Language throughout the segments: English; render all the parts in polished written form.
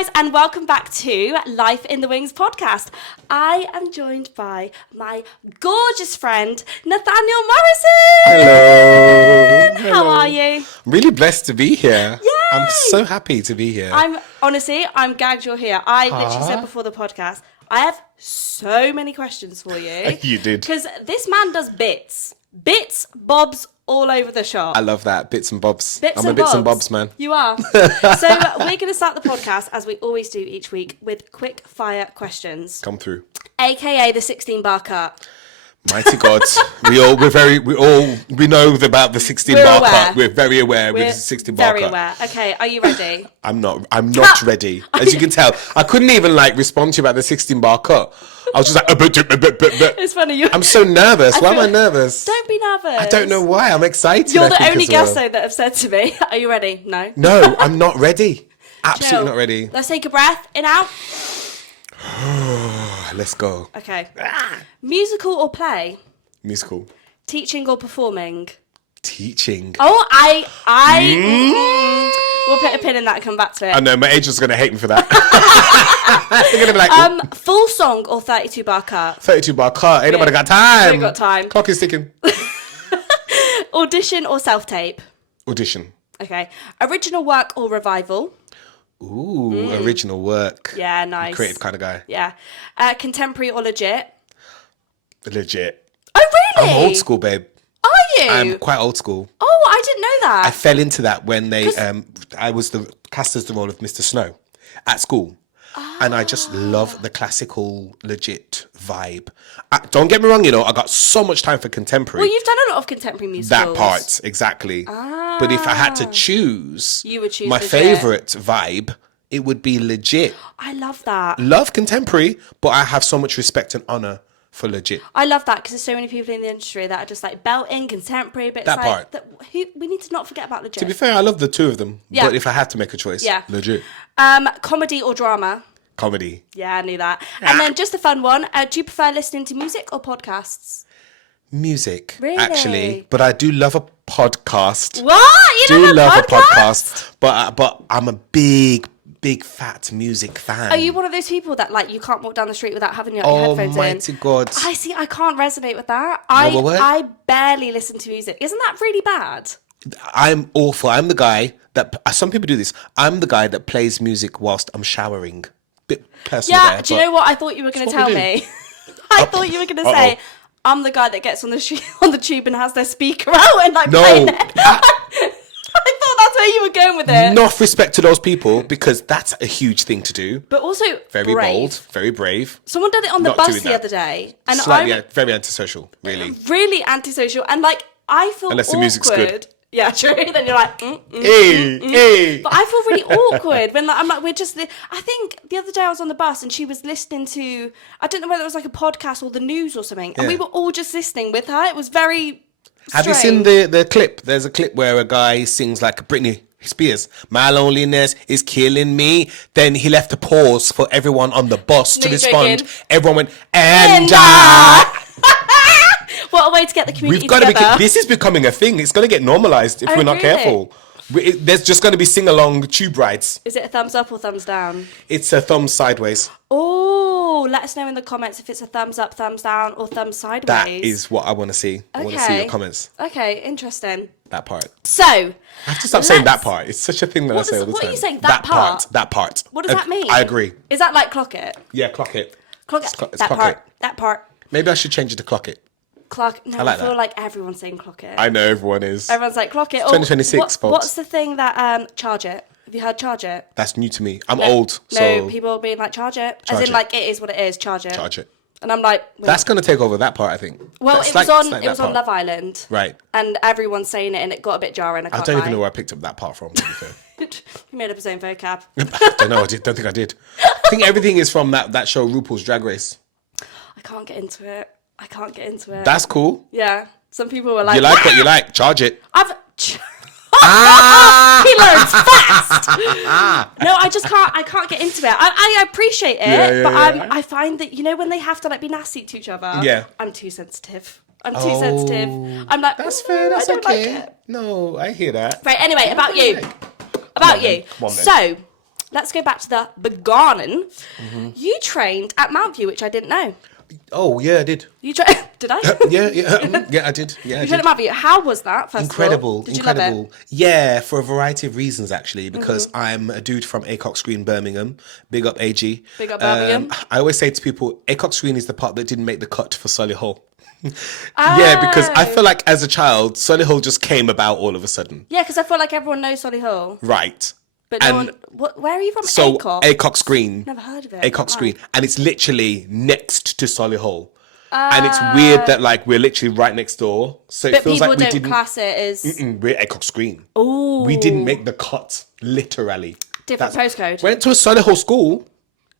guys, and welcome back to Life in the Wings podcast. I am joined by my gorgeous friend, Nathaniel Morrison. Hello. How are you? I'm really blessed to be here. Yay! I'm so happy to be here. I'm gagged you're here. I literally said before the podcast, I have so many questions for you. You did. Because this man does bits, bobs, all over the shop. I love that. Bits and bobs. Bits I'm and a bits bobs. and bobs man. You are. So we're going to start the podcast, as we always do each week, with quick fire questions. Come through. AKA the 16-bar cut. Mighty God. we know about the 16-bar cut. We're very aware with the 16-bar cut. Very aware. Okay, are you ready? I'm not ready. As you can tell, I couldn't even respond to you about the 16-bar cut. I was just like, It's funny. I'm so nervous. Why am I nervous? Don't be nervous. I don't know why. I'm excited. You're the only guest, though, that have said to me, are you ready? No. No, I'm not ready. Absolutely Chill. not ready. Let's take a breath. In, out. Let's go. Okay. Musical or play? Musical. Teaching or performing? Teaching. Oh, we'll put a pin in that and come back to it. I know, my agent's going to hate me for that. They're going to be like, full song or 32-bar cut? 32-bar cut. Ain't nobody got time. Ain't got time. Clock is ticking. Audition or self-tape? Audition. Okay. Original work or revival? Ooh, original work. Yeah, nice. Creative kind of guy. Yeah. Contemporary or legit? Legit. Oh, really? I'm old school, babe. Are you? I'm quite old school. Oh, I didn't know that. I fell into that when I was cast as the role of Mr. Snow at school. And I just love the classical, legit vibe. Don't get me wrong, I got so much time for contemporary. Well, you've done a lot of contemporary musicals. That part, exactly. But if I had to choose, you would choose my legit. favourite vibe, it would be legit. I love that. Love contemporary, but I have so much respect and honour for legit. I love that because there's so many people in the industry that are just like belting contemporary, but it's That part. We need to not forget about legit. To be fair, I love the two of them. Yeah. But if I had to make a choice, legit. Comedy or drama? Comedy. Yeah, I knew that. And then just a fun one. Do you prefer listening to music or podcasts? Music, Really? actually. But I do love a podcast. What? You do love a podcast? But I'm a big fat music fan. Are you one of those people that you can't walk down the street without having your headphones in? Oh, mighty God. I can't resonate with that. What? I barely listen to music. Isn't that really bad? I'm awful. I'm the guy that, some people do this. I'm the guy that plays music whilst I'm showering. Bit personal there. Do you know what I thought you were going to tell me? I thought you were going to say, I'm the guy that gets on the tube and has their speaker out and playing it. I thought that's where you were going with it. Enough respect to those people because that's a huge thing to do. But also very brave. Bold, very brave. Someone did it on the bus the other day. And Slightly, very antisocial, really. Really antisocial. And I feel unless awkward. The music's good. Yeah, true. Then you're like, hey. But I feel really awkward when I think the other day I was on the bus and she was listening to, I don't know whether it was a podcast or the news or something. And we were all just listening with her. It was very Have you seen the clip? There's a clip where a guy sings like Britney Spears. My loneliness is killing me. Then he left a pause for everyone on the bus to respond. Joking. Everyone went, and What a way to get the community We've got together. this is becoming a thing. It's going to get normalised if we're not careful. There's just going to be sing-along tube rides. Is it a thumbs up or thumbs down? It's a thumb sideways. Oh, let us know in the comments if it's a thumbs up, thumbs down, or thumbs sideways. That is what I want to see. I want to see your comments. Okay, interesting. That part. So, I have to stop saying that part. It's such a thing that I say all the time. What are you saying? That part? That part. What does that mean? I agree. Is that like clock it? Yeah, clock it. Clock it. It's That clock part. it. That part. Maybe I should change it to clock it. Clock. No, I feel like everyone's saying clock it. I know everyone is. Everyone's like clock it. 2026, folks. What's the thing that charge it? Have you heard charge it? That's new to me. I'm old, so No, people being like charge it, Charge as in it. it is what it is. Charge it. charge it. And I'm like, That's going to take over that part, I think. well, That's it was that on part. Love Island, Right. And everyone's saying it, and it got a bit jarring. I don't even know where I picked up that part from, to be fair. He made up his own vocab. I don't know. Don't think I did. I think everything is from that show, RuPaul's Drag Race. I can't get into it. That's cool. Yeah. Some people were like, You like what you like. Charge it. He learns fast. No, I can't get into it. I appreciate it, but I find that, when they have to be nasty to each other, I'm too sensitive. I'm like, that's fair. That's okay. Like it. No, I hear that. Right. Anyway, about you. So, let's go back to the beginning. You trained at Mount View, which I didn't know. Oh, yeah, I did. You trained? Did I? Yeah, I did. Yeah, you trained at Mount View. How was that? First incredible, of all? Did incredible. You love it? Yeah, for a variety of reasons actually. Because I'm a dude from Acox Green, Birmingham. Big up AG. Big up Birmingham. I always say to people, Acox Green is the part that didn't make the cut for Solihull. Yeah, because I feel like as a child, Solihull just came about all of a sudden. Yeah, because I feel like everyone knows Solihull. Right. But no one, where are you from? So Acox? Acox Green. Never heard of it. Acox Green. And it's literally next to Solihull. And it's weird that like we're literally right next door. So it feels like we didn't class it as... we're Acox Green. Ooh. We didn't make the cut, literally. Different postcode. Went to a Solihull school.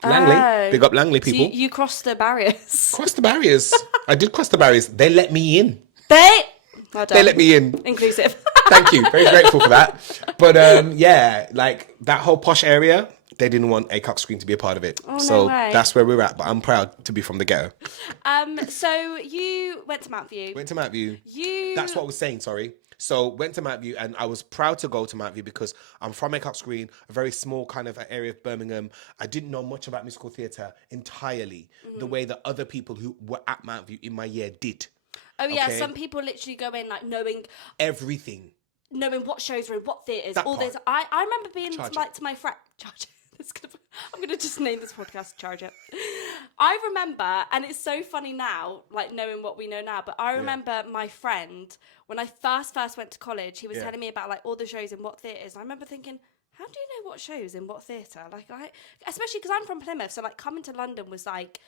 Langley. Big up Langley people. So you crossed the barriers. Crossed the barriers. I did cross the barriers. They let me in. Well done. They let me in. Inclusive. Thank you. Very grateful for that. But yeah, like that whole posh area, they didn't want Acox Green to be a part of it. Oh, so no way. that's where we're at. But I'm proud to be from the ghetto. So you went to Mount View. Went to Mount View. That's what I was saying, sorry. So went to Mount View, and I was proud to go to Mount View because I'm from Acox Green, a very small kind of area of Birmingham. I didn't know much about musical theatre entirely, the way that other people who were at Mount View in my year did. Oh yeah, okay? Some people literally go in like knowing everything, knowing what shows are in what theatres. All this. I remember being to my friend. I'm gonna just name this podcast Charge It. I remember, and it's so funny now, like knowing what we know now. But I remember my friend when I first went to college. He was telling me about like all the shows in what theatres. I remember thinking, how do you know what shows in what theatre? Like, especially because I'm from Plymouth, so like coming to London was like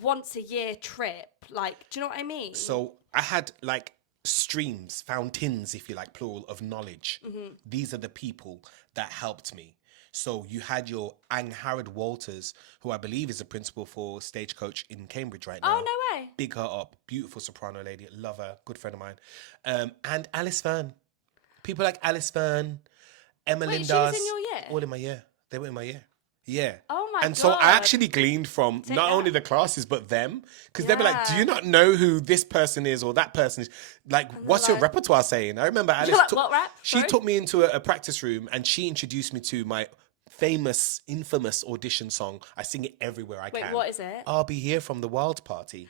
once a year trip. Like, do you know what I mean? So I had like streams, fountains, if you like, plural, of knowledge. These are the people that helped me. So you had your Harrod Walters, who I believe is a principal for Stagecoach in Cambridge right now. Oh, no way. Big her up. Beautiful soprano lady. Love her. Good friend of mine. And Alice Fern. People like Alice Fern, Emma Lindas. She was in your year? All in my year. They were in my year. Yeah. Oh my God. And so I actually gleaned from not only the classes, but them. Because they'd be like, do you not know who this person is or that person is? Like, what's your repertoire saying? I remember Alice. What rap? She took me into a practice room and she introduced me to my infamous audition song. I sing it everywhere I can. Wait, what is it? I'll Be Here from the Wild Party.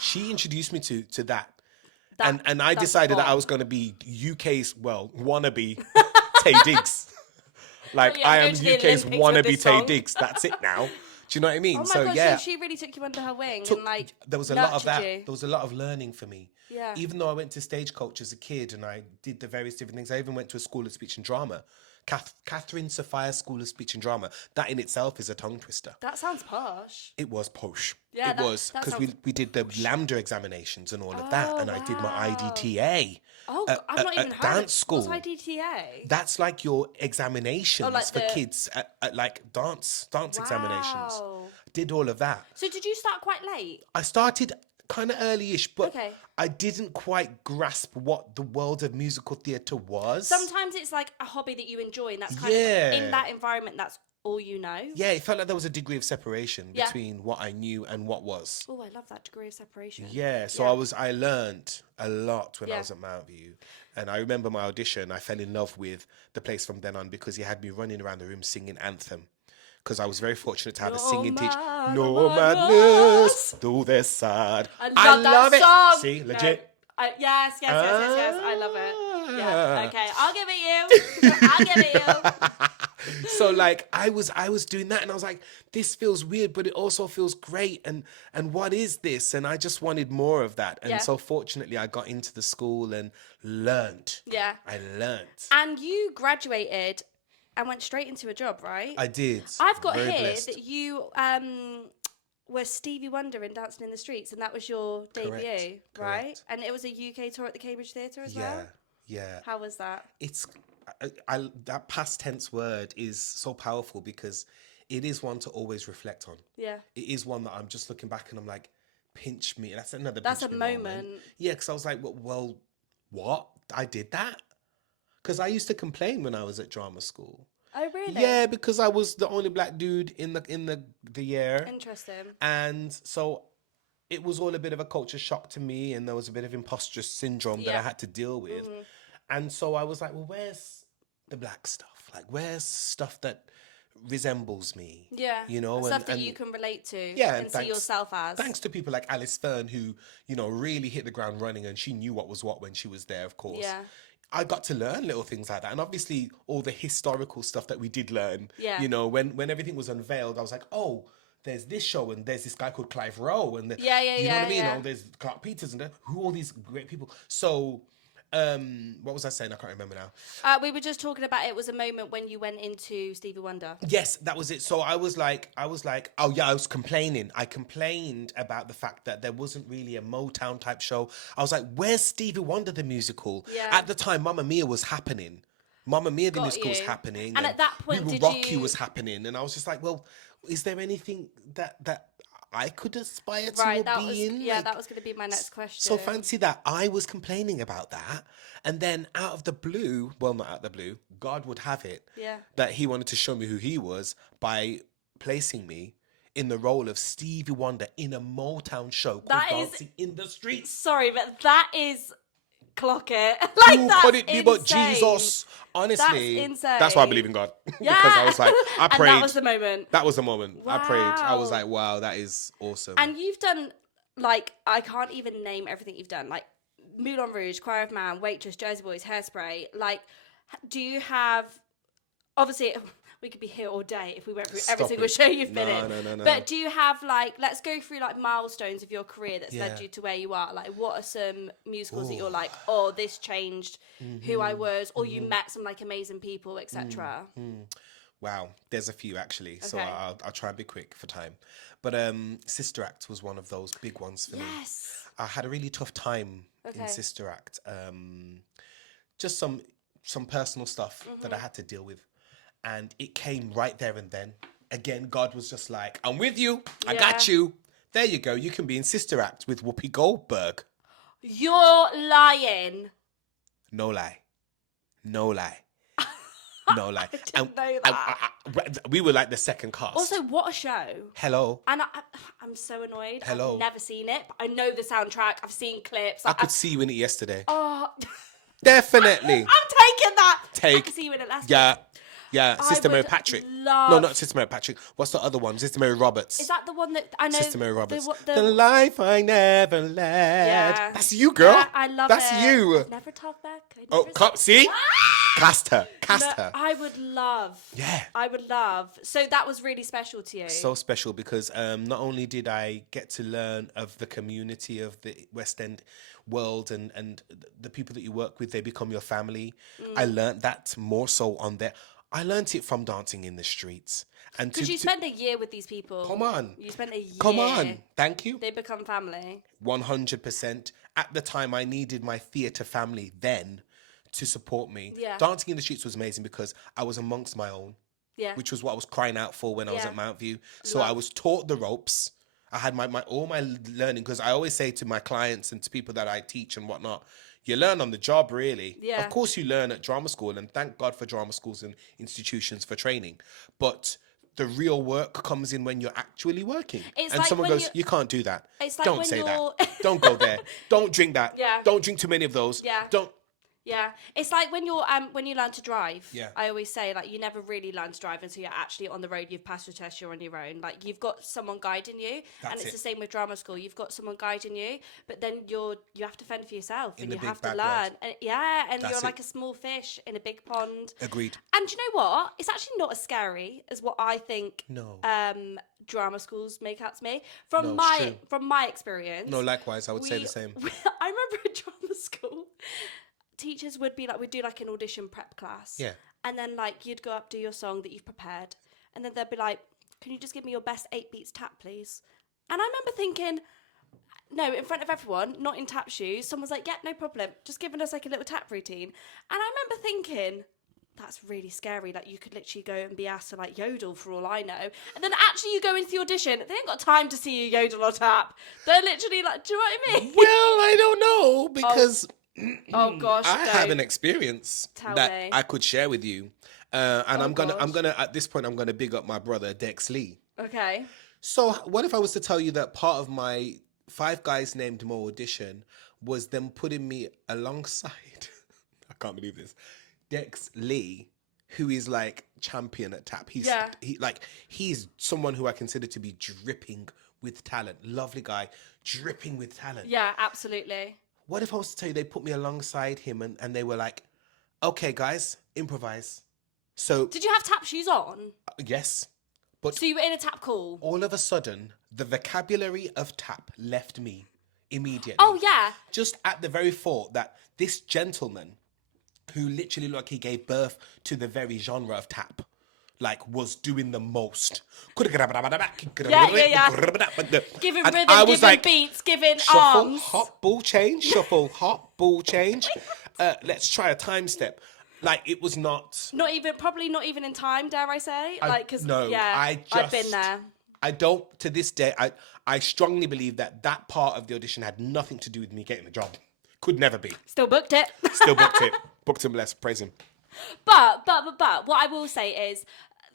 She introduced me to that. And I decided that I was going to be UK's, wannabe Taye Diggs. Like, I am UK's wannabe Taye Diggs. That's it now. Do you know what I mean? Oh my so gosh, yeah, so she really took you under her wing and like there was a lot of that. You. There was a lot of learning for me. Yeah. Even though I went to Stagecoach as a kid and I did the various different things, I even went to a school of speech and drama. Catherine Sophia School of Speech and Drama. That in itself is a tongue twister. That sounds posh. It was posh. Yeah, it was because we did the Lambda examinations and all of that, and I did my IDTA. Oh, I've not even heard dance of school. What's IDTA? That's like your examinations for kids at like dance examinations. Did all of that. So did you start quite late? I started kind of early-ish, but I didn't quite grasp what the world of musical theatre was. Sometimes it's like a hobby that you enjoy, and that's kind of in that environment. That's all you know. Yeah, it felt like there was a degree of separation between what I knew and what was. Oh, I love that degree of separation. Yeah, so I learned a lot when I was at Mount View, and I remember my audition. I fell in love with the place from then on because he had me running around the room singing Anthem. Because I was very fortunate to have a singing teacher. No madness, though they're sad. I love that song. See, legit. Yes. I love it. Yeah. Okay, I'll give it you. So like I was doing that and I was like, this feels weird, but it also feels great. And what is this? And I just wanted more of that. And so fortunately I got into the school and learned. Yeah. I learned. And you graduated and went straight into a job, right? I did. I've got here that you were Stevie Wonder in Dancing in the Streets, and that was your debut, right? And it was a UK tour at the Cambridge Theatre as well? Yeah. How was that? It's that past tense word is so powerful because it is one to always reflect on. Yeah. It is one that I'm just looking back and I'm like, pinch me. That's another pinch me moment. Yeah, because I was like, well, what? I did that? Because I used to complain when I was at drama school. Oh, really? Yeah, because I was the only black dude in the year. Interesting. And so it was all a bit of a culture shock to me, and there was a bit of imposter syndrome that I had to deal with. And so I was like, well, where's the black stuff? Like, where's stuff that resembles me. Yeah. You know, stuff that you can relate to and see yourself as. Thanks to people like Alice Fern who, you know, really hit the ground running, and she knew what was what when she was there, of course. Yeah. I got to learn little things like that. And obviously all the historical stuff that we did learn, Yeah. you know, when everything was unveiled, I was like, oh, there's this show and there's this guy called Clive Rowe. And you know what I mean? Yeah. Oh, there's Clark Peters and who all these great people. So, what was I saying? I can't remember now. We were just talking about it was a moment when you went into Stevie Wonder. Yes, that was it. So I was like, oh yeah, I was complaining. I complained about the fact that there wasn't really a Motown type show. I was like, where's Stevie Wonder the musical? Yeah. At the time, Mamma Mia was happening. Mamma Mia the musical was happening. And at that point, We Will Rock You was happening. And I was just like, well, is there anything that I could aspire to be in? Yeah, that was going to be my next question. So fancy that. I was complaining about that. And then out of the blue, well, not out of the blue, God would have it that he wanted to show me who he was by placing me in the role of Stevie Wonder in a Motown show called Dancing in the Streets. Sorry, but that is... Clock it. Who could it be but Jesus? Honestly, that's insane. That's why I believe in God. Yeah. Because I was like, I prayed. And that was the moment. That was the moment. Wow. I prayed. I was like, wow, that is awesome. And you've done, like, I can't even name everything you've done. Like, Moulin Rouge, Choir of Man, Waitress, Jersey Boys, Hairspray. Like, do you have... Obviously... We could be here all day if we went through every single show you've been in. No. But do you have, like, let's go through, like, milestones of your career that's led you to where you are. Like, what are some musicals that you're like, oh, this changed who I was, or you met some, like, amazing people, etc. Wow, there's a few, actually. So Okay. I'll try and be quick for time. But Sister Act was one of those big ones for me. Yes. I had a really tough time in Sister Act. Just some personal stuff that I had to deal with. And it came right there and then. Again, God was just like, I'm with you. I got you. There you go. You can be in Sister Act with Whoopi Goldberg. You're lying. No lie. No lie. No lie. I didn't know that. We were like the second cast. Also, what a show. Hello. And I'm so annoyed. Hello. I've never seen it, but I know the soundtrack. I've seen clips. I could see you in it yesterday. Oh. Definitely. I'm taking that. I could see you in it last week. Yeah, Sister Mary Patrick. No, not Sister Mary Patrick. What's the other one? Sister Mary Roberts. Is that the one that I know? Sister Mary Roberts. The life I never led. Yeah. That's you, girl. Yeah, I love That's it. you. I've never talked back. See? Cast her. I would love. Yeah. I would love. So that was really special to you. So special because not only did I get to learn of the community of the West End world and the people that you work with, they become your family. I learned that more so on there. I learnt it from dancing in the streets. Because you spend a year with these people. Come on. You spend a year. Come on. Thank you. They become family. 100%. At the time, I needed my theatre family then to support me. Yeah. Dancing in the streets was amazing because I was amongst my own. Yeah. Which was what I was crying out for when I was at Mount View. So I was taught the ropes. I had all my learning because I always say to my clients and to people that I teach and whatnot, you learn on the job, really. Yeah. Of course, you learn at drama school, and thank God for drama schools and institutions for training. But the real work comes in when you're actually working. It's and like someone when goes, you can't do that. It's like Don't when say you're... that. Don't go there. Don't drink that. Yeah. Don't drink too many of those. Yeah. Don't. Yeah, it's like when you learn to drive. Yeah. I always say, like, you never really learn to drive until you're actually on the road. You've passed your test. You're on your own. Like, you've got someone guiding you, and it's the same with drama school. You've got someone guiding you, but then you have to fend for yourself, and you have to learn. And, you're like a small fish in a big pond. Agreed. And you know what? It's actually not as scary as what I think. No. Drama schools make out to me from my experience. No, likewise, I would say the same. I remember at drama school. Teachers would be like, we'd do like an audition prep class. Yeah. And then like you'd go up, do your song that you've prepared. And then they'd be like, can you just give me your best 8 beats tap, please? And I remember thinking, no, in front of everyone, not in tap shoes. Someone's like, yeah, no problem. Just giving us like a little tap routine. And I remember thinking, that's really scary. Like you could literally go and be asked to like yodel for all I know. And then actually you go into the audition, they ain't got time to see you yodel or tap. They're literally like, do you know what I mean? Well, I don't know because... Oh gosh! I have an experience that me. I could share with you, and I'm gonna at this point I'm gonna big up my brother Dex Lee. Okay. So what if I was to tell you that part of my 5 Guys Named Mo audition was them putting me alongside? I can't believe this. Dex Lee who is like champion at tap. He's someone who I consider to be dripping with talent. Lovely guy, dripping with talent. Yeah, absolutely. What if I was to tell you they put me alongside him and they were like, okay, guys, improvise. So did you have tap shoes on? Yes. But so you were in a tap call? All of a sudden, the vocabulary of tap left me immediately. Oh, yeah. Just at the very thought that this gentleman, who literally looked like he gave birth to the very genre of tap, like was doing the most. Yeah. Giving rhythm, giving beats, giving shuffle, arms. Hop, ball change, shuffle, hop, ball change. Let's try a time step. Like, it was not... Probably not even in time, dare I say? I've been there. I don't, to this day, I strongly believe that part of the audition had nothing to do with me getting the job. Could never be. Still booked it. Booked him less, praise him. But, what I will say is,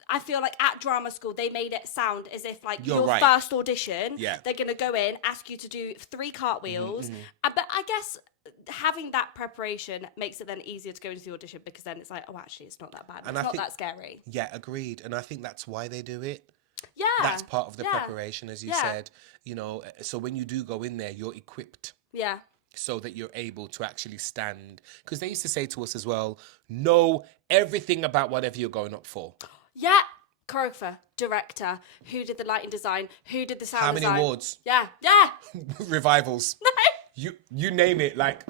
I feel like at drama school, they made it sound as if, like, your first audition, they're going to go in, ask you to do 3 cartwheels. But I guess... having that preparation makes it then easier to go into the audition, because then it's like, oh, actually, it's not that bad. It's not that scary. Yeah, agreed. And I think that's why they do it. Yeah. That's part of the preparation, as you said. You know, so when you do go in there, you're equipped. Yeah. So that you're able to actually stand. Because they used to say to us as well, know everything about whatever you're going up for. Yeah. Choreographer, director, who did the lighting design, who did the sound design. How many awards? Yeah. Revivals. You name it, like...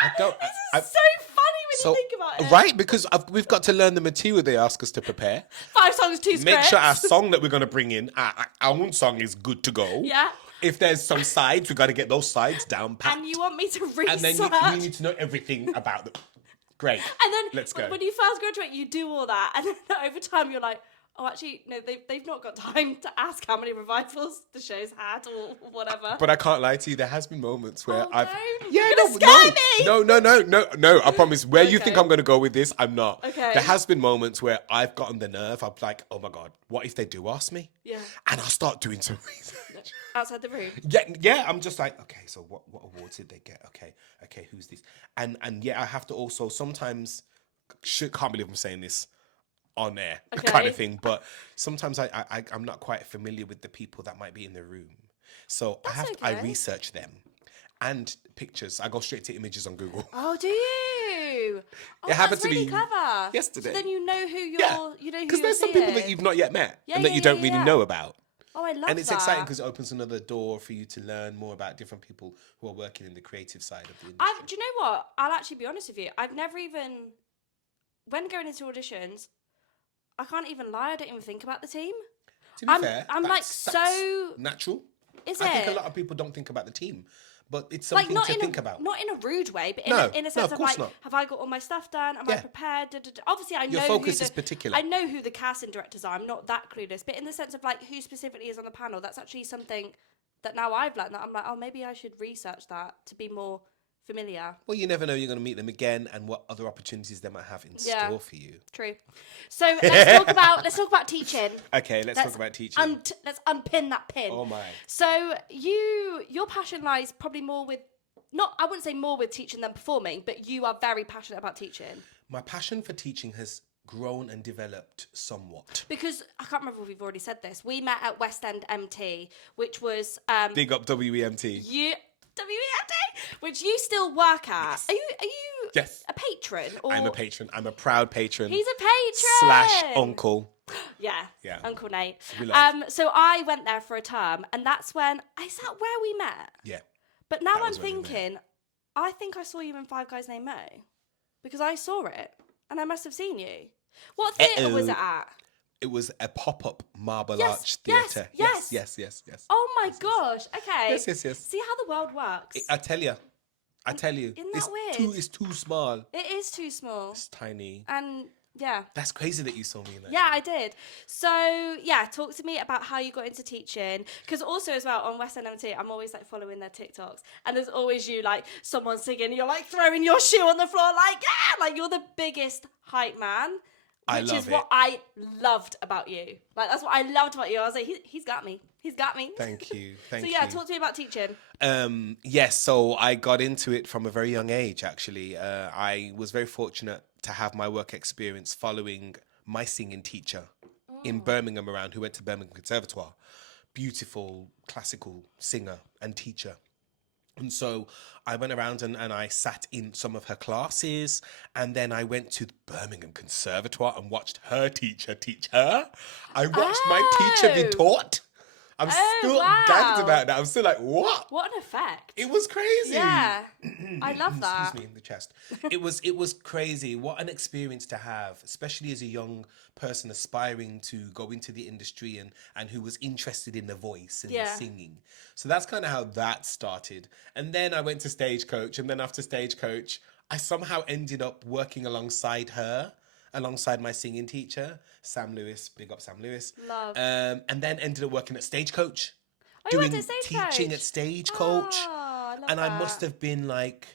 I don't... This is so funny when you think about it. Right, because we've got to learn the material they ask us to prepare. 5 songs, 2 scripts. Make sure our song that we're going to bring in, our own song is good to go. Yeah. If there's some sides, we've got to get those sides down pat. And you want me to research. And then we need to know everything about them. Great. And then let's go. When you first graduate, you do all that. And then over time, you're like... oh, actually, no, they've not got time to ask how many revivals the show's had or whatever. But I can't lie to you, there has been moments where I've... You're going to scare me! No, I promise. Where you think I'm going to go with this, I'm not. Okay. There has been moments where I've gotten the nerve. I'm like, oh my God, what if they do ask me? Yeah. And I'll start doing some research. Outside the room? Yeah, I'm just like, okay, so what awards did they get? Okay, who's this? And yeah, I have to also sometimes... can't believe I'm saying this on air kind of thing, but sometimes I'm not quite familiar with the people that might be in the room, so I research them and pictures. I go straight to images on Google. Oh, do you? Oh, it happened to really me clever. yesterday. So then you know who you're because there's some people that you've not yet met and that you don't really know about. Oh, I love that. And it's exciting because it opens another door for you to learn more about different people who are working in the creative side of the industry. Do you know what? I'll actually be honest with you. I've never even, when going into auditions, I can't even lie, I don't even think about the team. To be fair, that's so natural. Is I it? think a lot of people don't think about the team, but it's something to think about. Not in a rude way, but in a sense of like, have I got all my stuff done? Am I prepared? Obviously, I know your focus is particular. I know who the casting directors are. I'm not that clueless, but in the sense of like who specifically is on the panel, that's actually something that now I've learned. That I'm like, oh, maybe I should research that to be more familiar. Well, you never know, you're going to meet them again and what other opportunities they might have in store for you. True. So let's talk about teaching. Okay, let's talk about teaching. Let's unpin that pin. Oh my. So your passion lies probably more with, I wouldn't say more with teaching than performing, but you are very passionate about teaching. My passion for teaching has grown and developed somewhat. Because I can't remember if we've already said this. We met at West End MT, which was big up WEMT. WEMT, which you still work at. Yes. Are you yes. a patron? Or... I'm a patron. I'm a proud patron. He's a patron. / uncle. Yeah. Uncle Nate. So I went there for a term, and that's when is that where we met? Yeah. But now I'm thinking, I think I saw you in Five Guys Named Mo, because I saw it, and I must have seen you. What theatre was it at? It was a pop-up Marble Arch theatre. Yes. Oh my gosh. Okay. Yes. See how the world works. I tell you. Isn't that weird? It's too small. It is too small. It's tiny. And yeah. That's crazy that you saw me in that. Yeah, I did. So yeah, talk to me about how you got into teaching. Because also as well on West End MT, I'm always like following their TikToks, and there's always you like someone singing, you're like throwing your shoe on the floor, like like you're the biggest hype man. Which is what I loved about you. Like, that's what I loved about you. I was like, he's got me. He's got me. Thank you. So, yeah, talk to me about teaching. Yes, so I got into it from a very young age, actually. I was very fortunate to have my work experience following my singing teacher in Birmingham who went to Birmingham Conservatoire. Beautiful classical singer and teacher. And so I went around and I sat in some of her classes, and then I went to the Birmingham Conservatoire and watched her teacher teach her. I watched my teacher be taught. I'm still gagged about that. I'm still like, what? What an effect. It was crazy. Yeah. I love that. Excuse me, in the chest. It was crazy. What an experience to have, especially as a young person aspiring to go into the industry and who was interested in the voice and singing. So that's kind of how that started. And then I went to Stagecoach, and then after Stagecoach, I somehow ended up working alongside her. Alongside my singing teacher, Sam Lewis, big up Sam Lewis. Love. And then ended up working at Stagecoach. Doing teaching at Stagecoach. Oh, I love and that. I must have been like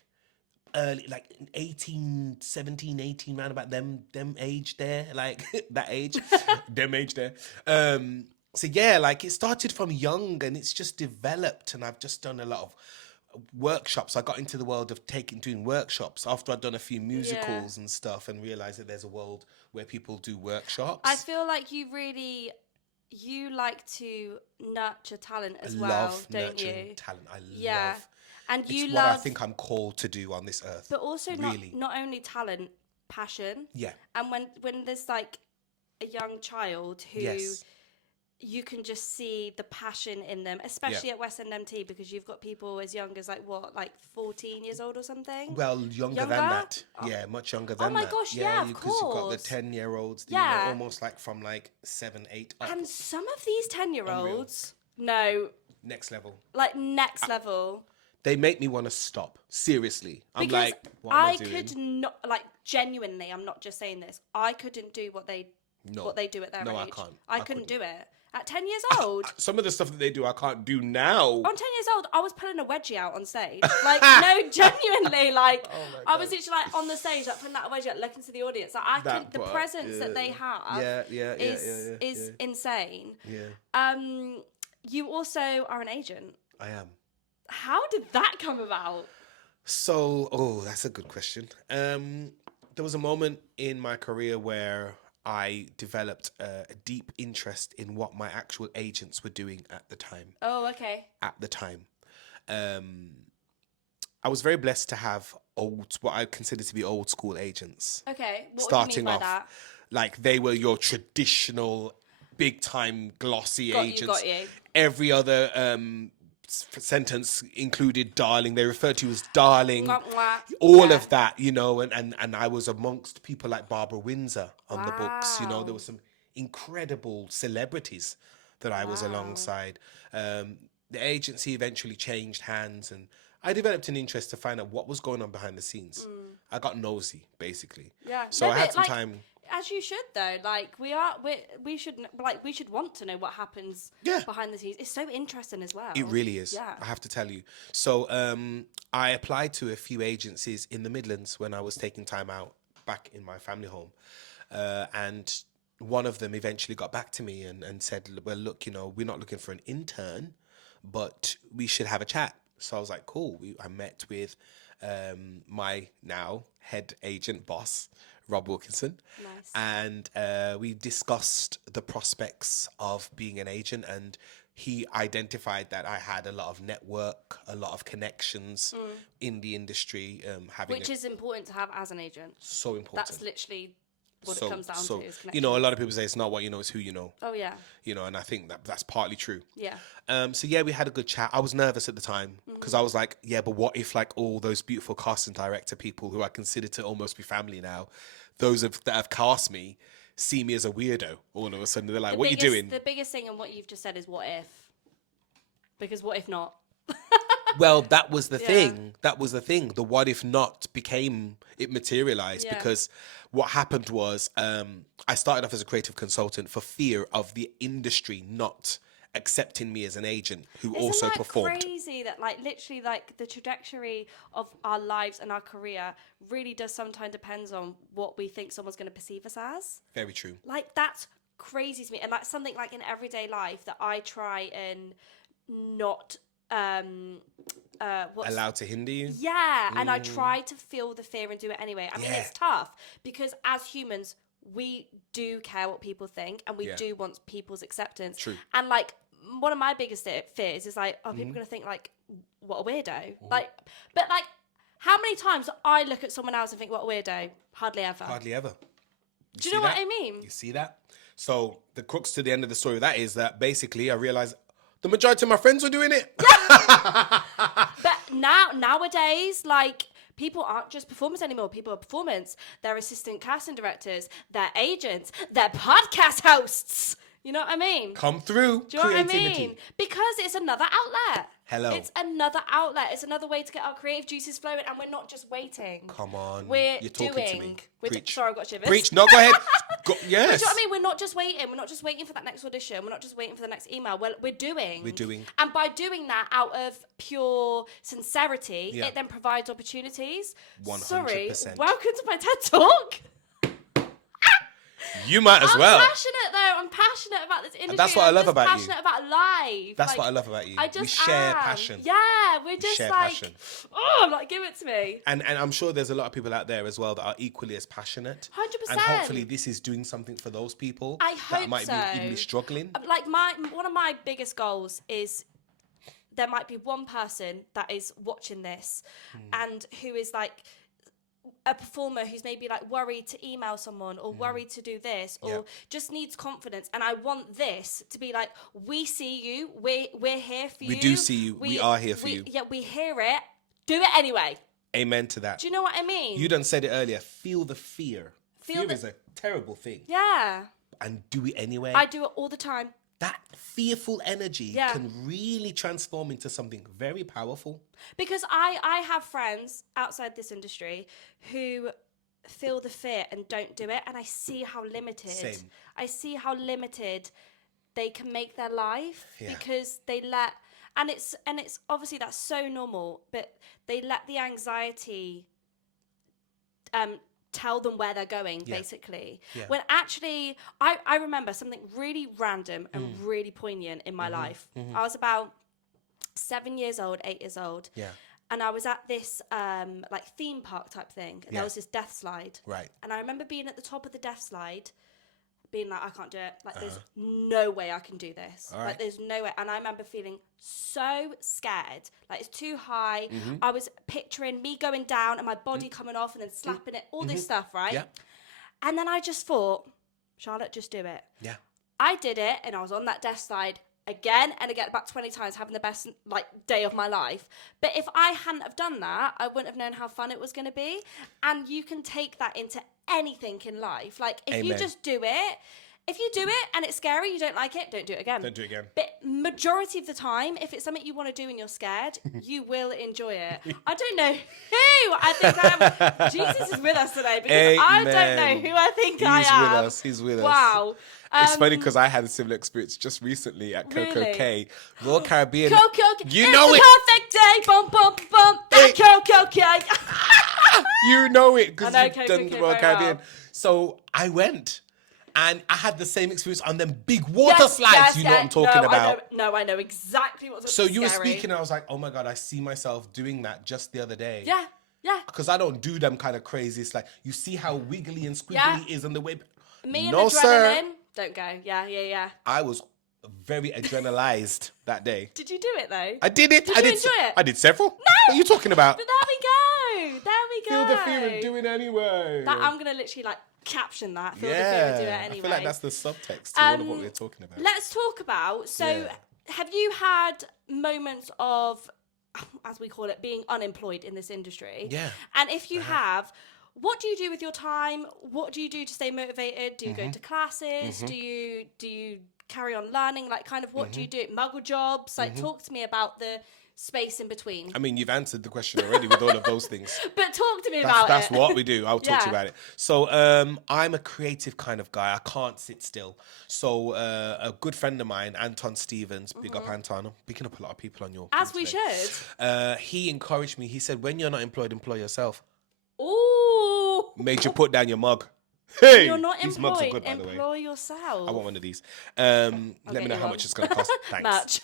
early, like 17, 18, round about them age there, like that age, them age there. So yeah, like it started from young and it's just developed, and I've just done a lot of workshops. I got into the world of doing workshops after I'd done a few musicals and stuff, and realized that there's a world where people do workshops. I feel like you like to nurture talent as well, love don't nurturing you? talent. I love. And It's you what I love, think I'm called to do on this earth. but also really. not only talent, passion. Yeah. And when there's like a young child who you can just see the passion in them, especially at West End MT, because you've got people as young as like 14 years old or something. Well, younger than that. Yeah, much younger than that. Oh my gosh, yeah, of because you've got the course. 10-year-olds, Yeah. almost like from like 7, 8 up. And some of these 10-year-olds, no, Next level. like next level. They make me want to stop. Seriously. I'm Because like, what am I doing? could not, like, genuinely, I'm not just saying this, I couldn't do what they do at their age. I can't. I couldn't do it. At 10 years old. Some of the stuff that they do, I can't do now. On 10 years old, I was pulling a wedgie out on stage. Like, no, genuinely, like, I was literally like on the stage, like putting that wedgie out, looking to the audience. Like, the presence that they have is insane. Yeah. You also are an agent. I am. How did that come about? So, that's a good question. There was a moment in my career where I developed a deep interest in what my actual agents were doing at the time. Oh, okay. At the time. I was very blessed to have what I consider to be old school agents. Okay. What Starting do you mean by off, that? like they were your traditional big time glossy agents. Got you. Every other sentence included darling. They referred to you as darling. Mwah, mwah. All of that, and I was amongst people like Barbara Windsor on the books. There were some incredible celebrities that I was alongside. The agency eventually changed hands, and I developed an interest to find out what was going on behind the scenes. I got nosy, basically. Yeah. So I had some time. As you should, though. Like we should want to know what happens behind the scenes. It's so interesting as well. It really is. Yeah. I have to tell you. So I applied to a few agencies in the Midlands when I was taking time out back in my family home, and one of them eventually got back to me and said, "Well, look, we're not looking for an intern, but we should have a chat." So I was like, "Cool." I met with my now head agent boss, Rob Wilkinson. Nice. And we discussed the prospects of being an agent, and he identified that I had a lot of network, a lot of connections in the industry. Which is important to have as an agent. So important. That's literally what it comes down to is connection. A lot of people say it's not what you know, it's who you know. Oh, yeah. And I think that's partly true. Yeah. So we had a good chat. I was nervous at the time because I was like, but what if like all those beautiful casting director people who I consider to almost be family now, that have cast me, see me as a weirdo all of a sudden. They're like, what are you doing? The biggest thing in what you've just said is what if? Because what if not? Well, that was the thing. That was the thing. The what if not it materialized because what happened was I started off as a creative consultant for fear of the industry not accepting me as an agent who also performed. Isn't that crazy that literally the trajectory of our lives and our career really does sometimes depends on what we think someone's going to perceive us as? Very true. That's crazy to me. And that's something in everyday life that I try and not allowed to hinder you. Yeah, and I try to feel the fear and do it anyway. I mean, it's tough because as humans, we do care what people think and we do want people's acceptance. True. And like, one of my biggest fears is like, oh, people are going to think like, what a weirdo. Like, but like, how many times do I look at someone else and think, what a weirdo? Hardly ever. Hardly ever. Do you know what I mean? You see that? So the crux to the end of the story of that is that basically I realized the majority of my friends were doing it. But nowadays, like, people aren't just performers anymore. People are performance. They're assistant casting directors. They're agents. They're podcast hosts. You know what I mean? Come through. Do you know what I mean? Because it's another outlet. Hello. It's another outlet. It's another way to get our creative juices flowing, and we're not just waiting. Come on. We're You're talking doing. to me. Preach. Sorry, I've got shivers. Preach. No, go ahead. Yes. But do you know what I mean? We're not just waiting. We're not just waiting for that next audition. We're not just waiting for the next email. We're doing. We're doing. And by doing that out of pure sincerity, it then provides opportunities. 100%. Sorry. Welcome to my TED Talk. You might as well. I'm passionate though. I'm passionate about this industry. That's what I love about you. I'm passionate about life. That's like, what I love about you. We share passion. Yeah, we're just share like, passion. oh, I'm like, give it to me. And I'm sure there's a lot of people out there as well that are equally as passionate. 100%. And hopefully this is doing something for those people I hope that might so. be even struggling. Like one of my biggest goals is there might be one person that is watching this and who is like a performer who's maybe like worried to email someone or worried to do this or just needs confidence, and I want this to be like, we see you, we're here for you. We do see you. We are here for you. Yeah, we hear it. Do it anyway. Amen to that. Do you know what I mean? You done said it earlier. Feel the fear. Fear is a terrible thing. Yeah. And do it anyway. I do it all the time. That fearful energy can really transform into something very powerful. Because I have friends outside this industry who feel the fear and don't do it, and I see how limited. Same. I see how limited they can make their life because they let, and it's obviously that's so normal, but they let the anxiety tell them where they're going, basically. Yeah. When actually, I remember something really random and really poignant in my life. I was about 8 years old, and I was at this like theme park type thing, and there was this death slide. Right. And I remember being at the top of the death slide, being like, I can't do it. Like, there's no way I can do this. All right. Like, there's no way. And I remember feeling so scared. Like, it's too high. I was picturing me going down and my body coming off and then slapping it, all this stuff, right? Yeah. And then I just thought, Charlotte, just do it. Yeah. I did it, and I was on that death slide again and again, about 20 times, having the best like day of my life. But if I hadn't have done that, I wouldn't have known how fun it was going to be. And you can take that into anything in life. Like, if you just do it, if you do it and it's scary, you don't like it, don't do it again. Don't do it again. But majority of the time, if it's something you want to do and you're scared, you will enjoy it. I don't know who I think I am. Jesus is with us today, because Amen. I don't know who I think I am. He's with us. Wow. It's funny because I had a similar experience just recently at Coco K, Royal Caribbean. Coco K. You know it. Perfect day. Bum, bum, bum. That Coco K. You know it because you've Coco done K the Royal Caribbean. well. So I went. And I had the same experience on them big water slides. You know what I'm talking about. I know exactly what's So you were speaking, and I was like, oh my God, I see myself doing that just the other day. Yeah. Because I don't do them kind of crazy. It's like, you see how wiggly and squiggly it is on the way. Me no, and adrenaline, sir. don't go. Yeah. I was very adrenalized that day. Did you do it though? I did it. Did you enjoy it? I did several. No. What are you talking about? But there we go. Feel the fear and do it anyway. That I'm going to literally like caption that. Feel the fear and do it anyway. I feel like that's the subtext to all of what we're talking about. Let's talk about, have you had moments of, as we call it, being unemployed in this industry? Yeah. And if you have, what do you do with your time? What do you do to stay motivated? Do you go to classes? Do you carry on learning? Like, kind of, what do you do? Muggle jobs? Like, talk to me about the space in between. I mean, you've answered the question already with all of those things. But talk to me about it. That's what we do. I'll talk to you about it. So I'm a creative kind of guy. I can't sit still. So a good friend of mine, Anton Stevens, big up Anton, I'm picking up a lot of people on your As we today. should. He encouraged me. He said, when you're not employed, employ yourself. Ooh. Made you put down your mug. Hey, you're not these mugs are employed, good, by the way. employ yourself. I want one of these. Let me know how much it's going to cost. Thanks. Much.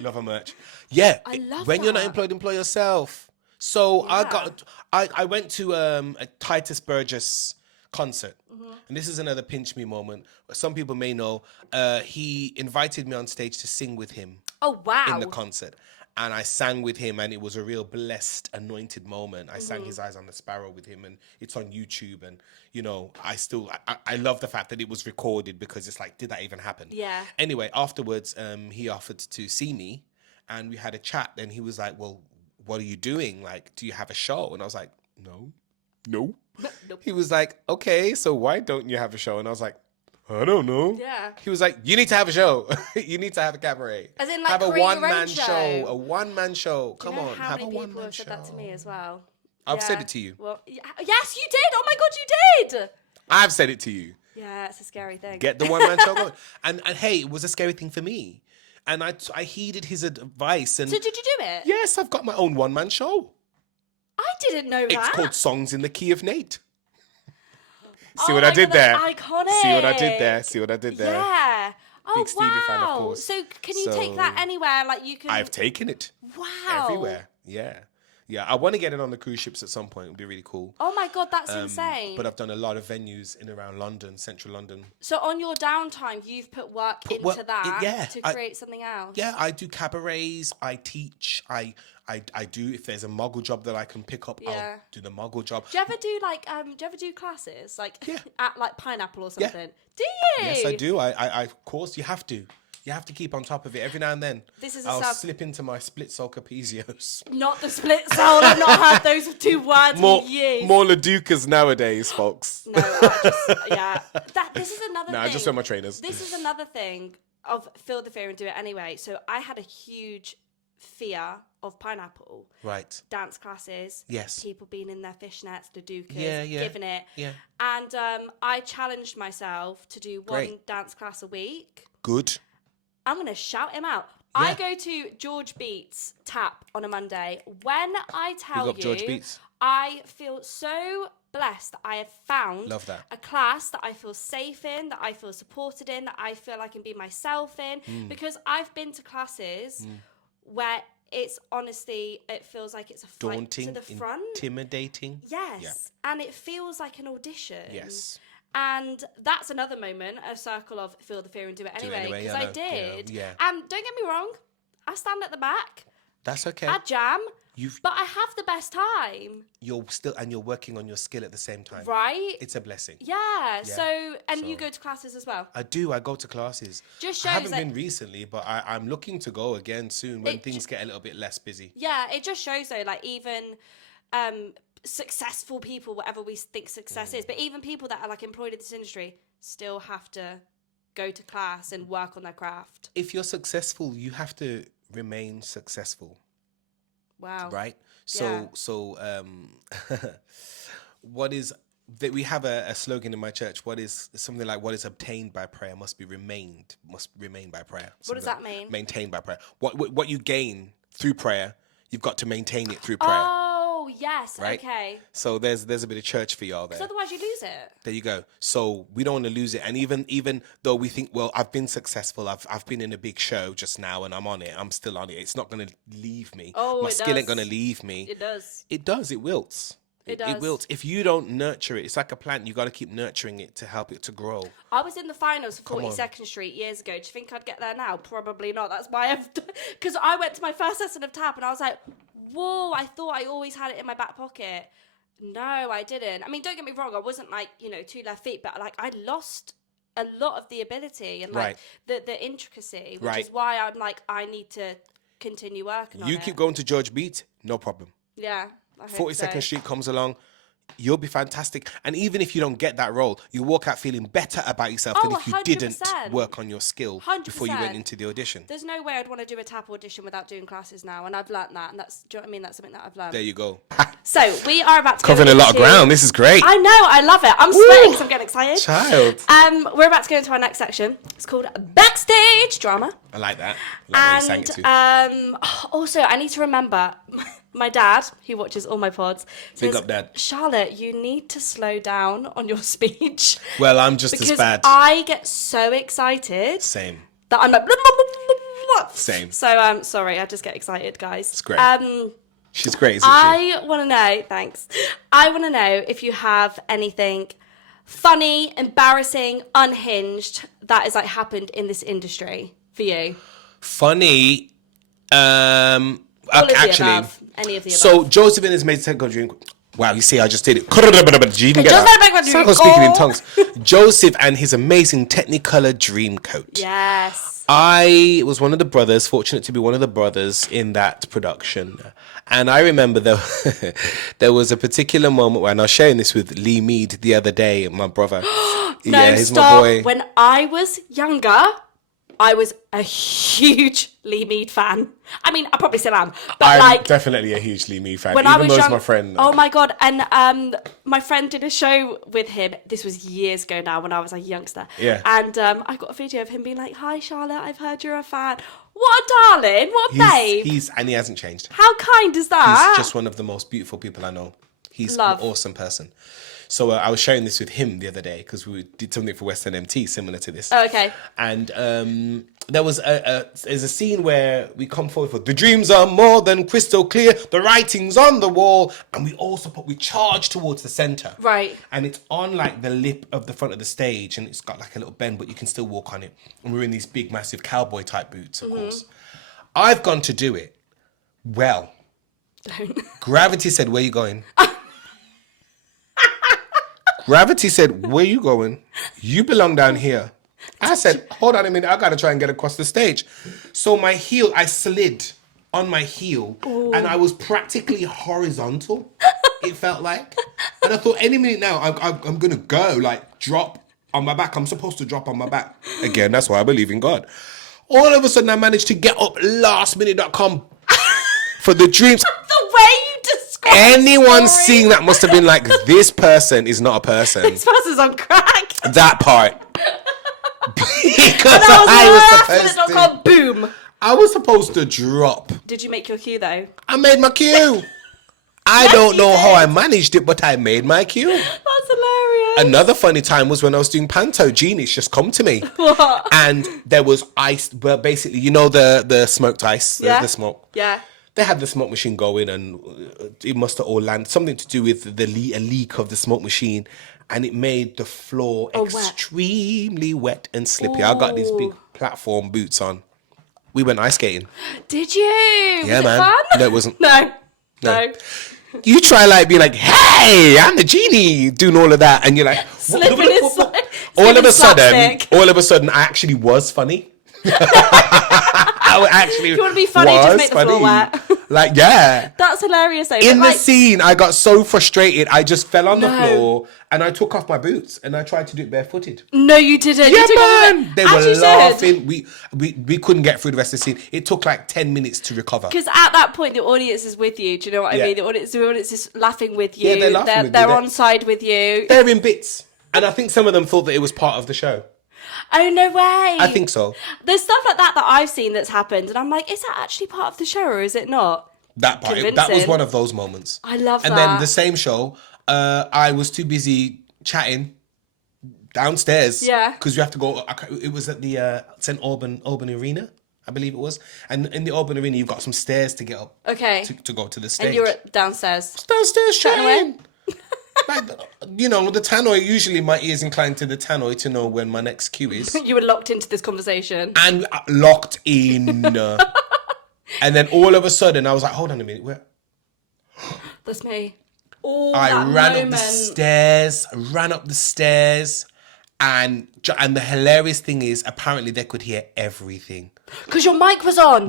Love a merch. Yeah. I love when you're not that. employed, employ yourself. So Yeah. I went to a Titus Burgess concert. Mm-hmm. And this is another pinch me moment. Some people may know. He invited me on stage to sing with him. Oh, wow. In the concert. And I sang with him, and it was a real blessed, anointed moment. I sang His Eyes on the Sparrow with him, and it's on YouTube. And, you know, I love the fact that it was recorded, because it's like, did that even happen? Yeah. Anyway, afterwards, he offered to see me, and we had a chat. And he was like, well, what are you doing? Like, do you have a show? And I was like, no. Nope. He was like, okay, so why don't you have a show? And I was like, I don't know. Yeah. He was like, you need to have a show. You need to have a cabaret. As in, like, have a create your one-man own show. A one-man show. Do you Come know on, how have many a people one-man have show. said that to me as well? I've said it to you. Well, yes, you did. Oh my God, you did. I've said it to you. Yeah, it's a scary thing. Get the one-man show going. And hey, it was a scary thing for me. And I heeded his advice. And So did you do it? yes, I've got my own one-man show. I didn't know that. It's called Songs in the Key of Nate. See Oh what my I did God, that's there? iconic. See what I did there? See what I did there? Yeah. Oh, Big Stevie wow. fan, of course. So can you take So, that anywhere? Like you can. I've taken it. Wow. Everywhere. Yeah. Yeah. I want to get it on the cruise ships at some point. It would be really cool. Oh my God, that's insane. But I've done a lot of venues in around London, central London. So on your downtime, you've put work into work- that yeah, to create something else. Yeah, I do cabarets. I teach. I do. If there's a Muggle job that I can pick up, Yeah. I'll do the Muggle job. Do you ever do like do you ever do classes like Yeah. at like Pineapple or Yeah. something? Do you? Yes, I do. I of course, you have to. You have to keep on top of it every now and then. This is a I'll sub- slip into my split soul capesios. Not the split soul. I've not heard those two words in years. More Laducas nowadays, folks. No, I just, yeah. This is another No, thing. I just wear my trainers. This is another thing of feel the fear and do it anyway. So I had a huge fear of Pineapple. Right. Dance classes. Yes. People being in their fishnets, the Dukas, Yeah, yeah. giving it. Yeah. And I challenged myself to do one Great. dance class a week. Good. I'm going to shout him out. Yeah. I go to George Beats Tap on a Monday. When I tell Big up you, George Beats. I feel so blessed that I have found Love that. a class that I feel safe in, that I feel supported in, that I feel I can be myself in. Because I've been to classes where it's honestly, it feels like it's a fight Daunting, to the front. intimidating. Yes. Yeah. And it feels like an audition. Yes. And that's another moment, a circle of feel the fear and do it anyway. anyway, Because yeah, I no, did. yeah. And don't get me wrong, I stand at the back, That's okay. I jam, You've but I have the best time. you're working on your skill at the same time. Right? It's a blessing. Yeah. So, and you So- go to classes as well. I do. I go to classes. Just I shows haven't that- been recently, but I'm looking to go again soon when It things get a little bit less busy. Yeah, it just shows though, like even successful people, whatever we think success is, but even people that are like employed in this industry still have to go to class and work on their craft. If you're successful, you have to remain successful, Wow. right? Yeah. So what is that? We have a slogan in my church. What is something like what is obtained by prayer must remain by prayer. What does that mean? Maintained by prayer. What you gain through prayer, you've got to maintain it through prayer. Oh, yes. Right? Okay. So there's a bit of church for y'all there. Because otherwise you lose it. There you go. So we don't want to lose it. And even though we think, well, I've been successful, I've been in a big show just now and I'm on it, I'm still on it. It's not going to leave me. Oh, my it skill ain't does. going to leave me. It does. It does. It wilts. It It does. wilts. If you don't nurture it, it's like a plant. You got to keep nurturing it to help it to grow. I was in the finals for Come on. 42nd Street years ago. Do you think I'd get there now? Probably not. That's why because I went to my first lesson of tap and I was like, whoa, I thought I always had it in my back pocket. No, I didn't. I mean, don't get me wrong. I wasn't like, two left feet, but like I lost a lot of the ability and like the intricacy, which Right. is why I'm like, I need to continue working on You it. keep going to George Beat, no problem. Yeah. I hope 42nd so. Street comes along, you'll be fantastic. And even if you don't get that role, you walk out feeling better about yourself than Oh, if you didn't 100%. work on your skill before you went 100%. into the audition. There's no way I'd want to do a tap audition without doing classes now, and I've learnt that, and that's, do you know what I mean? That's something that I've learnt. There you go. So we are about to Covering go a lot of into- ground. This is great. I know, I love it. I'm sweating because I'm getting excited. Child. We're about to go into our next section. It's called Backstage Drama. I like that. I like when you sang And it too. also, I need to remember, my dad, who watches all my pods, Big says, up, Dad. Charlotte, you need to slow down on your speech. Well, I'm just Because as bad. I get so excited Same. that I'm like, What? Same. So, sorry, I just get excited, guys. It's great. She's great, isn't she? I want to know, thanks. I want to know if you have anything funny, embarrassing, unhinged that has like happened in this industry for you. Funny, All of the above. Any of the above. So Joseph and his mate said, "Go drink." Wow, you see, I just did it. Did you even get that? Sound like speaking in tongues. Joseph and his amazing Technicolor Dreamcoat. Yes. I was one of the brothers, fortunate to be one of the brothers in that production. And I remember there was a particular moment when I was sharing this with Lee Mead the other day, my brother. He's my boy. When I was younger, I was a huge Lee Mead fan. I mean, I probably still am, but I'm definitely a huge Lee Mead fan. When even I was though young, he's my friend. Oh my god! And my friend did a show with him. This was years ago now, when I was a youngster. Yeah. And I got a video of him being like, "Hi, Charlotte, I've heard you're a fan. What a darling! What a babe!" And he hasn't changed. How kind is that? He's just one of the most beautiful people I know. He's an awesome person. So I was sharing this with him the other day because we did something for Western MT similar to this. Oh, okay. And there was there's a scene where we come forward for the dreams are more than crystal clear, the writing's on the wall, and we charge towards the center. Right. And it's on like the lip of the front of the stage, and it's got like a little bend, but you can still walk on it. And we're in these big, massive cowboy type boots, of course. I've gone to do it. Well, Gravity said, "Where you going?" Gravity said, "Where you going? You belong down here." I said, "Hold on a minute, I gotta try and get across the stage." So I slid on my heel. Ooh. And I was practically horizontal, it felt like. And I thought, any minute now, I'm gonna go, like, drop on my back. I'm supposed to drop on my back. Again, that's why I believe in God. All of a sudden, I managed to get up lastminute.com for the dreams. The way you describe anyone seeing that must have been like, this person is not a person. This person's on crack. That part. Because I was supposed to. Boom. I was supposed to drop. Did you make your cue though? I made my cue. I don't know how I managed it, but I made my cue. That's hilarious. Another funny time was when I was doing Panto. Genie's just come to me. What? And there was ice, but basically, you know the smoked ice? Yeah. The smoke. Yeah. They had the smoke machine going, and it must have all landed. Something to do with a leak of the smoke machine, and it made the floor extremely wet and slippery. Ooh. I got these big platform boots on. We went ice skating. Did you? Yeah, was man. It fun? No, it wasn't. No. You try like being like, "Hey, I'm the genie," doing all of that, and you're like, slipping his all of a sudden, I actually was funny. I actually if you want to be funny, just make the floor wet. Like, yeah. That's hilarious though. In the scene, I got so frustrated, I just fell on the floor and I took off my boots and I tried to do it barefooted. No, you didn't. Yeah, you man. They were laughing. We couldn't get through the rest of the scene. It took like 10 minutes to recover. Because at that point, the audience is with you. Do you know what I mean? The audience is laughing with you. Yeah, they're laughing with you. They're on side with you. They're in bits. And I think some of them thought that it was part of the show. Oh, no way. I think so. There's stuff like that I've seen that's happened. And I'm like, is that actually part of the show or is it not? That part. That was one of those moments. I love that. And then the same show, I was too busy chatting downstairs. Yeah. Because you have to go. It was at the St. Auburn Arena, I believe it was. And in the Auburn Arena, you've got some stairs to get up. Okay. To go to the stage. And you were downstairs. Downstairs chatting. Like, you know, the tannoy, usually my ear's inclined to the tannoy to know when my next cue is. You were locked into this conversation. And locked in. And then all of a sudden, I was like, hold on a minute. Where? That's me. I ran up the stairs. And the hilarious thing is, apparently they could hear everything. Because your mic was on.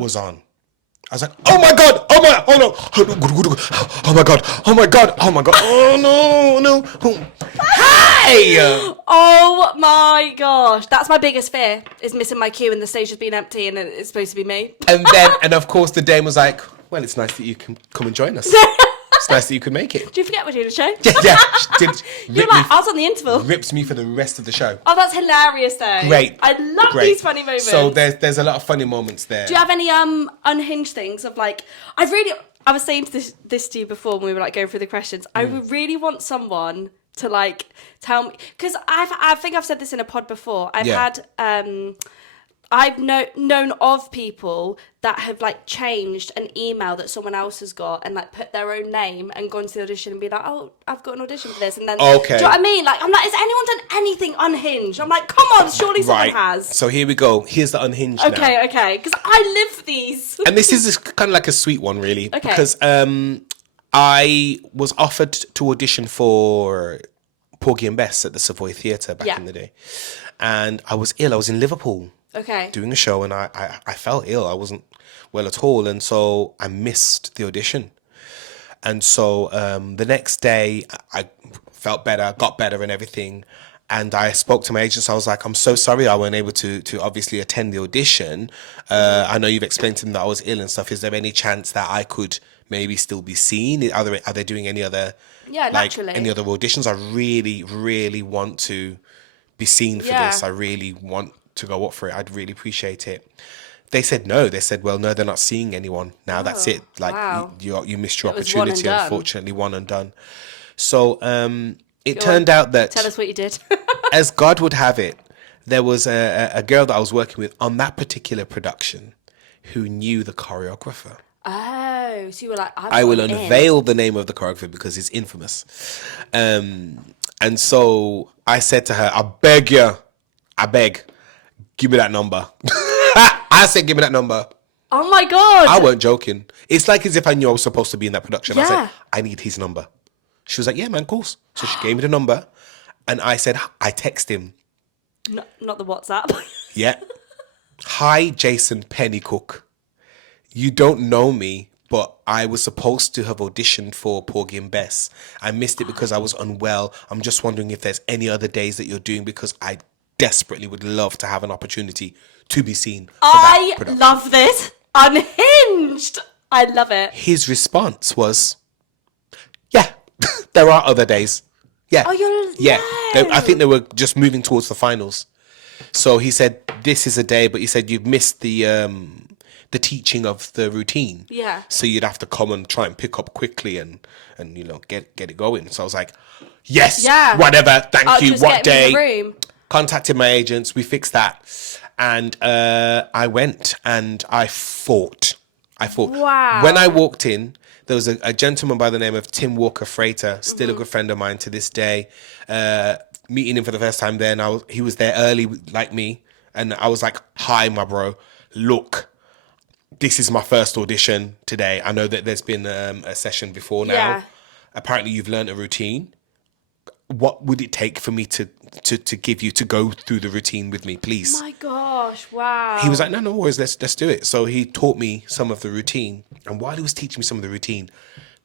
I was like, oh my God, oh no, oh my God, oh no, hey! Oh my gosh, that's my biggest fear, is missing my cue and the stage has been empty and it's supposed to be me. And of course the dame was like, well, it's nice that you can come and join us. It's nice that you could make it. Do you forget we're doing a show? Yeah. You're like, I was on the interval. Rips me for the rest of the show. Oh, that's hilarious though. Great. I love these funny moments. So there's a lot of funny moments there. Do you have any unhinged things of like, I was saying this to you before when we were like going through the questions. I would really want someone to like tell me, because I think I've said this in a pod before. I've had I've known of people that have like changed an email that someone else has got and like put their own name and gone to the audition and be like, oh, I've got an audition for this, and then okay, do you know what I mean? Like, I'm like, has anyone done anything unhinged? I'm like, come on, surely someone has. So here we go. Here's the unhinged. Okay, because I live these. And this is kind of like a sweet one, really, because I was offered to audition for Porgy and Bess at the Savoy Theatre back in the day, and I was ill. I was in Liverpool. Okay. Doing a show, and I felt ill. I wasn't well at all, and so I missed the audition. And so the next day, I felt better, got better, and everything. And I spoke to my agent. So I was like, "I'm so sorry, I wasn't able to obviously attend the audition. I know you've explained to them that I was ill and stuff. Is there any chance that I could maybe still be seen? Are they doing any other naturally any other auditions? I really want to be seen for this. I really want to go up for it. I'd really appreciate it." They said no. They said, well, no, they're not seeing anyone now. That's it. Like you missed your opportunity. Unfortunately, one and done. So it turned out that, tell us what you did. as God would have it, there was a girl that I was working with on that particular production who knew the choreographer. Oh, so you were like, I will unveil the name of the choreographer because he's infamous. And so I said to her, I beg, give me that number. I said, give me that number. Oh my God. I weren't joking. It's like as if I knew I was supposed to be in that production. I said, I need his number. She was like, yeah, man, of course. So she gave me the number, and I said, I text him. Not the WhatsApp. Yeah. Hi, Jason Pennycook. You don't know me, but I was supposed to have auditioned for Porgy and Bess. I missed it because I was unwell. I'm just wondering if there's any other days that you're doing, because I desperately would love to have an opportunity to be seen for that production. I love this. Unhinged. I love it. His response was, yeah, there are other days. Yeah. I think they were just moving towards the finals. So he said, this is a day, but he said, you've missed the teaching of the routine. Yeah. So you'd have to come and try and pick up quickly and you know, get it going. So I was like, yes, whatever, thank you. What day? Contacted my agents, we fixed that. And I went and I fought. Wow. When I walked in, there was a gentleman by the name of Tim Walker Freighter, still a good friend of mine to this day. Meeting him for the first time there, and he was there early like me. And I was like, hi, my bro. Look, this is my first audition today. I know that there's been a session before now. Yeah. Apparently you've learned a routine. What would it take for me to give you to go through the routine with me, please? My gosh, wow. He was like, no worries, let's do it. So he taught me some of the routine. And while he was teaching me some of the routine,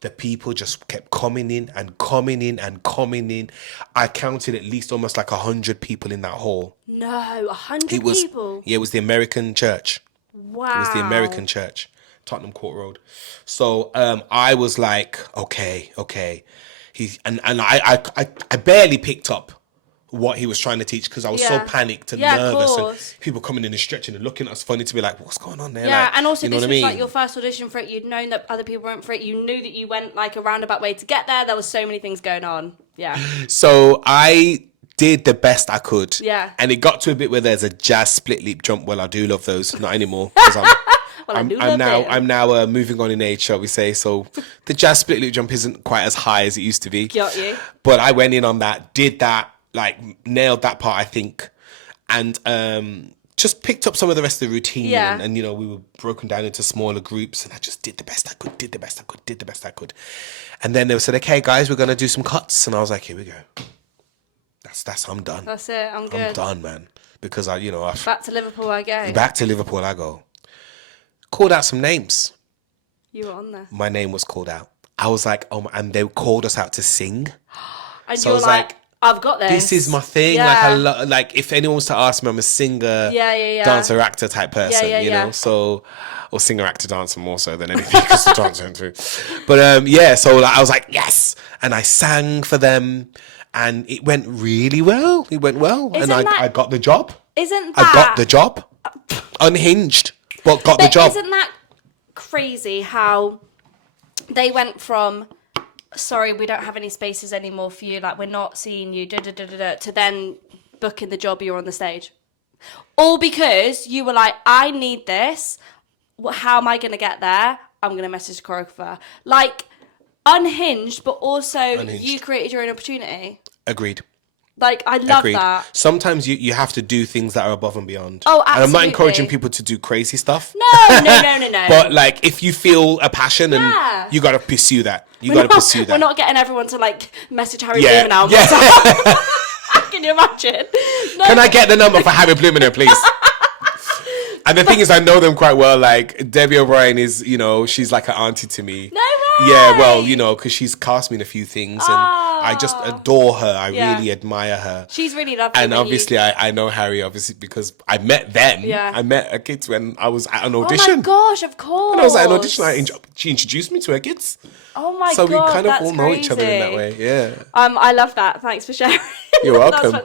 the people just kept coming in and coming in and coming in. I counted at least almost like 100 people in that hall. No, 100 people? Yeah, it was the American church. Wow. It was the American church, Tottenham Court Road. So I was like, okay. I barely picked up what he was trying to teach because I was so panicked and nervous, and people coming in and stretching and looking at us funny to be like, what's going on there? Yeah, like, and also you know this what was I mean? like your first audition for it. You'd known that other people weren't for it. You knew that you went like a roundabout way to get there. There was so many things going on. Yeah. So I did the best I could. Yeah. And it got to a bit where there's a jazz split leap jump. Well, I do love those. Not anymore. Because I'm now moving on in age, shall we say. So the jazz split loop jump isn't quite as high as it used to be. Got you. But I went in on that, did that, like nailed that part, I think. And just picked up some of the rest of the routine. Yeah. And you know, we were broken down into smaller groups, and I just did the best I could. And then they said, okay, guys, we're going to do some cuts. And I was like, here we go. I'm done. That's it. I'm good. I'm done, man. Because back to Liverpool I go. Back to Liverpool I go. Called out some names. You were on there. My name was called out. I was like, oh, and they called us out to sing. And so you were like, I've got this. This is my thing. Yeah. Like if anyone was to ask me, I'm a singer, dancer, actor type person, you know. So, or singer, actor, dancer more so than anything because the dancer too. But so I was like, yes, and I sang for them, and it went really well. It went well, and I got the job. Isn't that? I got the job. Unhinged, but got the job. Isn't that crazy how they went from, sorry, we don't have any spaces anymore for you, like we're not seeing you, to then booking the job you're on the stage? All because you were like, I need this. How am I going to get there? I'm going to message the choreographer. Like, unhinged, but also you created your own opportunity. Agreed. Like, I love that. Sometimes you have to do things that are above and beyond. Oh, absolutely. And I'm not encouraging people to do crazy stuff. No. But, like, if you feel a passion, and you got to pursue that. We're not getting everyone to, like, message Harry Blumenau. Yeah. Can you imagine? No. Can I get the number for Harry Blumenau, please? And the thing is, I know them quite well. Like, Debbie O'Brien is, she's like an auntie to me. No way! Yeah, well, because she's cast me in a few things, and I just adore her. I really admire her. She's really lovely. And obviously, I know Harry, obviously, because I met them. Yeah. I met her kids when I was at an audition. Oh my gosh, of course. When I was at an audition, she introduced me to her kids. Oh my god, so we kind of all know crazy. each other in that way. Yeah. I love that. Thanks for sharing. You're welcome.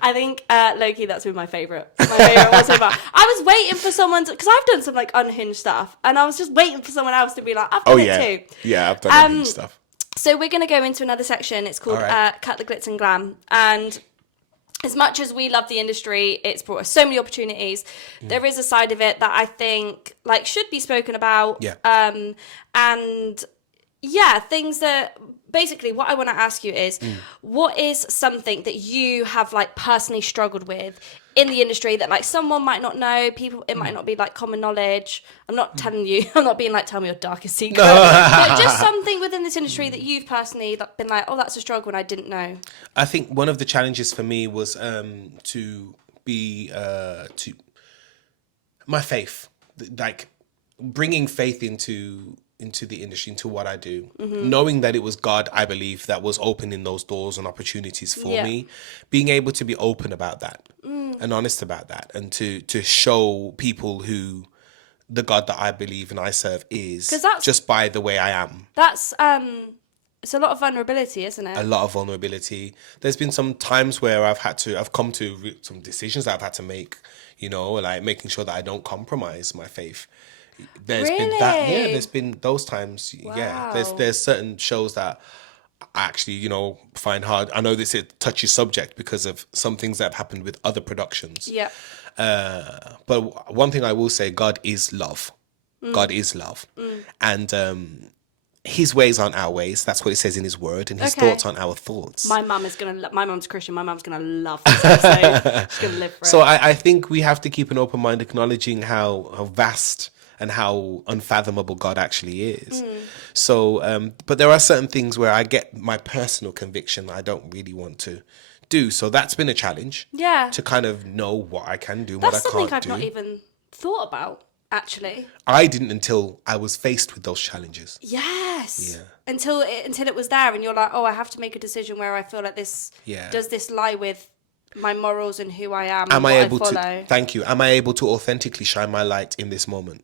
I think low-key that's been my favourite. My favourite one so far. I was waiting for someone to, because I've done some like unhinged stuff, and I was just waiting for someone else to be like, I've done it too. Yeah, I've done unhinged stuff. So we're going to go into another section. It's called Cut the Glitz and Glam. And as much as we love the industry, it's brought us so many opportunities. There is a side of it that I think like should be spoken about. Yeah. And yeah, things that basically what I want to ask you is what is something that you have like personally struggled with in the industry that like someone might not know, it might not be like common knowledge. I'm not telling you, I'm not being like, tell me your darkest secret, but just something within this industry that you've personally been like, oh, that's a struggle and I didn't know. I think one of the challenges for me was to my faith, like bringing faith into the industry, into what I do, knowing that it was God, I believe, that was opening those doors and opportunities for me, being able to be open about that and honest about that, and to show people who the God that I believe and I serve is, just by the way I am. That's it's a lot of vulnerability, isn't it? A lot of vulnerability. There's been some times where I've come to some decisions that I've had to make, like making sure that I don't compromise my faith. There's been that, there's been those times. Wow. There's certain shows that I actually, find hard. I know this is a touchy subject because of some things that have happened with other productions. Yeah. But one thing I will say, God is love. God is love. And his ways aren't our ways. That's what it says in his word. And his thoughts aren't our thoughts. My mum's Christian. My mum's going to love this episode. She's going to live for it. So I think we have to keep an open mind, acknowledging how vast and how unfathomable God actually is. So, but there are certain things where I get my personal conviction that I don't really want to do. So that's been a challenge. Yeah. To kind of know what I can do, what I can't do. That's something I've not even thought about, actually. I didn't until I was faced with those challenges. Yes. Yeah. Until it was there and you're like, oh, I have to make a decision where I feel like this, does this lie with my morals and who I am and what I follow? Thank you. Am I able to authentically shine my light in this moment?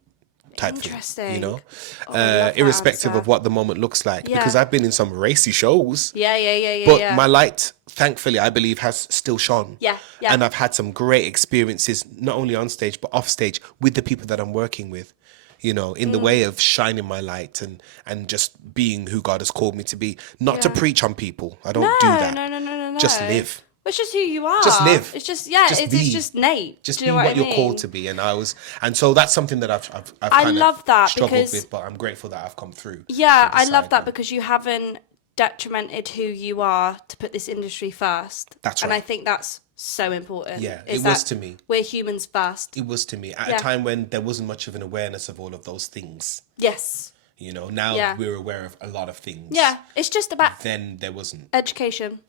Type Interesting. Thing, irrespective of what the moment looks like, because I've been in some racy shows. But my light, thankfully, I believe has still shone. Yeah. And I've had some great experiences, not only on stage but off stage, with the people that I'm working with. In the way of shining my light and just being who God has called me to be. Not to preach on people. I don't do that. No. Just live. It's just who you are. Just live. It's just it's just Nate. Just be what you're called to be. And so that's something that I've I love that struggled with, but I'm grateful that I've come through. Yeah, I love that because you haven't detrimented who you are to put this industry first. That's right. And I think that's so important. Yeah, it was to me. We're humans first. It was to me at a time when there wasn't much of an awareness of all of those things. Yes. Now we're aware of a lot of things. Yeah, it's just about. Then there wasn't. Education.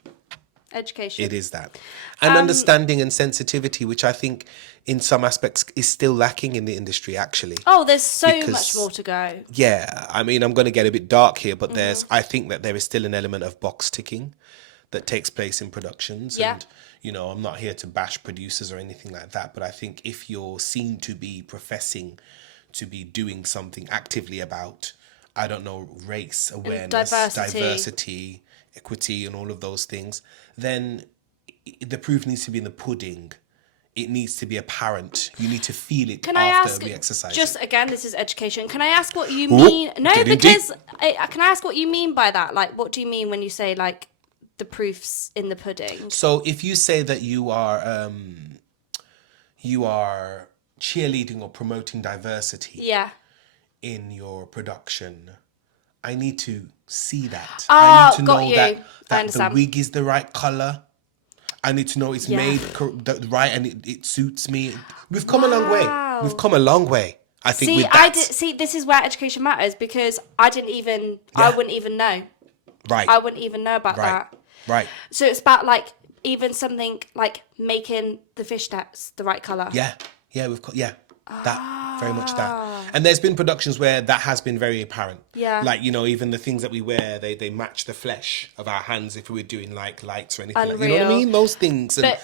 It is that. And understanding and sensitivity, which I think in some aspects is still lacking in the industry, actually. Oh, there's so much more to go. Yeah. I mean, I'm going to get a bit dark here, but I think that there is still an element of box ticking that takes place in productions. Yeah. And, I'm not here to bash producers or anything like that, but I think if you're seen to be professing to be doing something actively about, I don't know, race, awareness, diversity, equity and all of those things, then the proof needs to be in the pudding. It needs to be apparent. You need to feel it after we exercise. Just again, this is education. Can I ask what you mean? Can I ask what you mean by that? Like, what do you mean when you say like the proof's in the pudding? So if you say that you are you are cheerleading or promoting diversity in your production, I need to see that. I need to know that the wig is the right colour. I need to know it's made right and it suits me. We've come a long way. We've come a long way. I think. This is where education matters, because I wouldn't even know. Right. I wouldn't even know about that. Right. So it's about like even something like making the fishnets the right colour. Yeah. Yeah. That very much that. And there's been productions where that has been very apparent. Yeah. Like, you know, even the things that we wear, they match the flesh of our hands if we were doing like lights or anything. Unreal. Like, you know what I mean? Those things. And,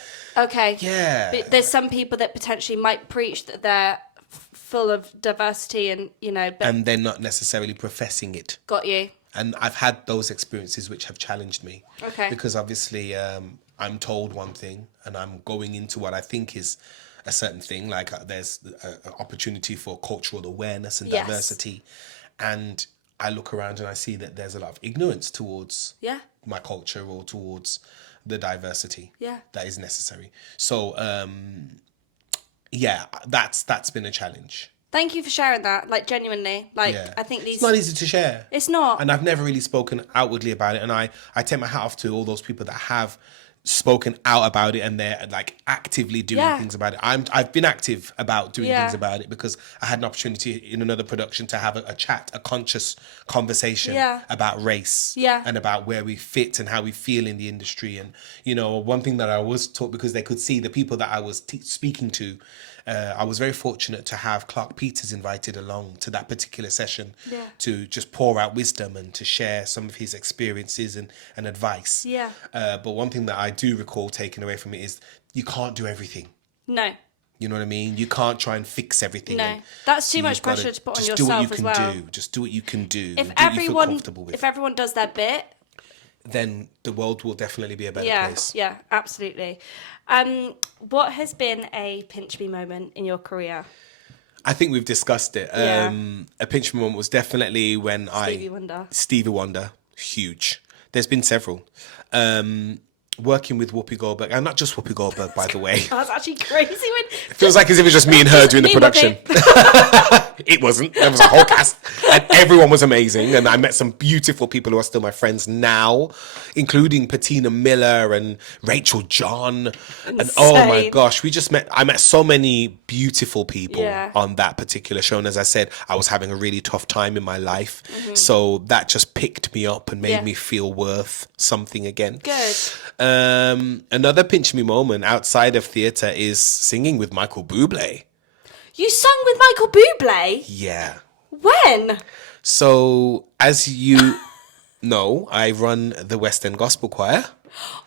Yeah. But there's some people that potentially might preach that they're full of diversity and, you know. And they're not necessarily professing it. Got you. And I've had those experiences which have challenged me. Okay. Because obviously I'm told one thing and I'm going into what I think is a certain thing. Like there's an opportunity for cultural awareness and diversity. And I look around and I see that there's a lot of ignorance towards my culture or towards the diversity that is necessary. So, that's been a challenge. Thank you for sharing that. Like, genuinely. Like, I think it's not easy to share. It's not. And I've never really spoken outwardly about it. And I take my hat off to all those people that have spoken out about it and they're like actively doing things about it. I've been active about doing things about it because I had an opportunity in another production to have a chat, a conscious conversation about race and about where we fit and how we feel in the industry. And, you know, one thing that I was taught, because they could see the people that I was speaking to, I was very fortunate to have Clark Peters invited along to that particular session to just pour out wisdom and to share some of his experiences and advice. Yeah. But one thing that I do recall taking away from it is you can't do everything. No. You know what I mean? You can't try and fix everything. No. That's too much pressure to put on yourself as well. Just do what you can do. If everyone does their bit, then the world will definitely be a better place. Yeah, absolutely. What has been a pinch me moment in your career? I think we've discussed it. A pinch me moment was definitely when Stevie Wonder, huge. There's been several. Working with Whoopi Goldberg, and not just Whoopi Goldberg, by the way. That's actually crazy. It feels like as if it was just me and her doing the production. It wasn't. There was a whole cast, and everyone was amazing. And I met some beautiful people who are still my friends now, including Patina Miller and Rachel John. Insane. And oh my gosh, I met so many beautiful people on that particular show. And as I said, I was having a really tough time in my life. Mm-hmm. So that just picked me up and made me feel worth something again. Good. Another pinch me moment outside of theatre is singing with Michael Bublé. You sung with Michael Bublé? Yeah. When? So, as you know, I run the West End Gospel Choir.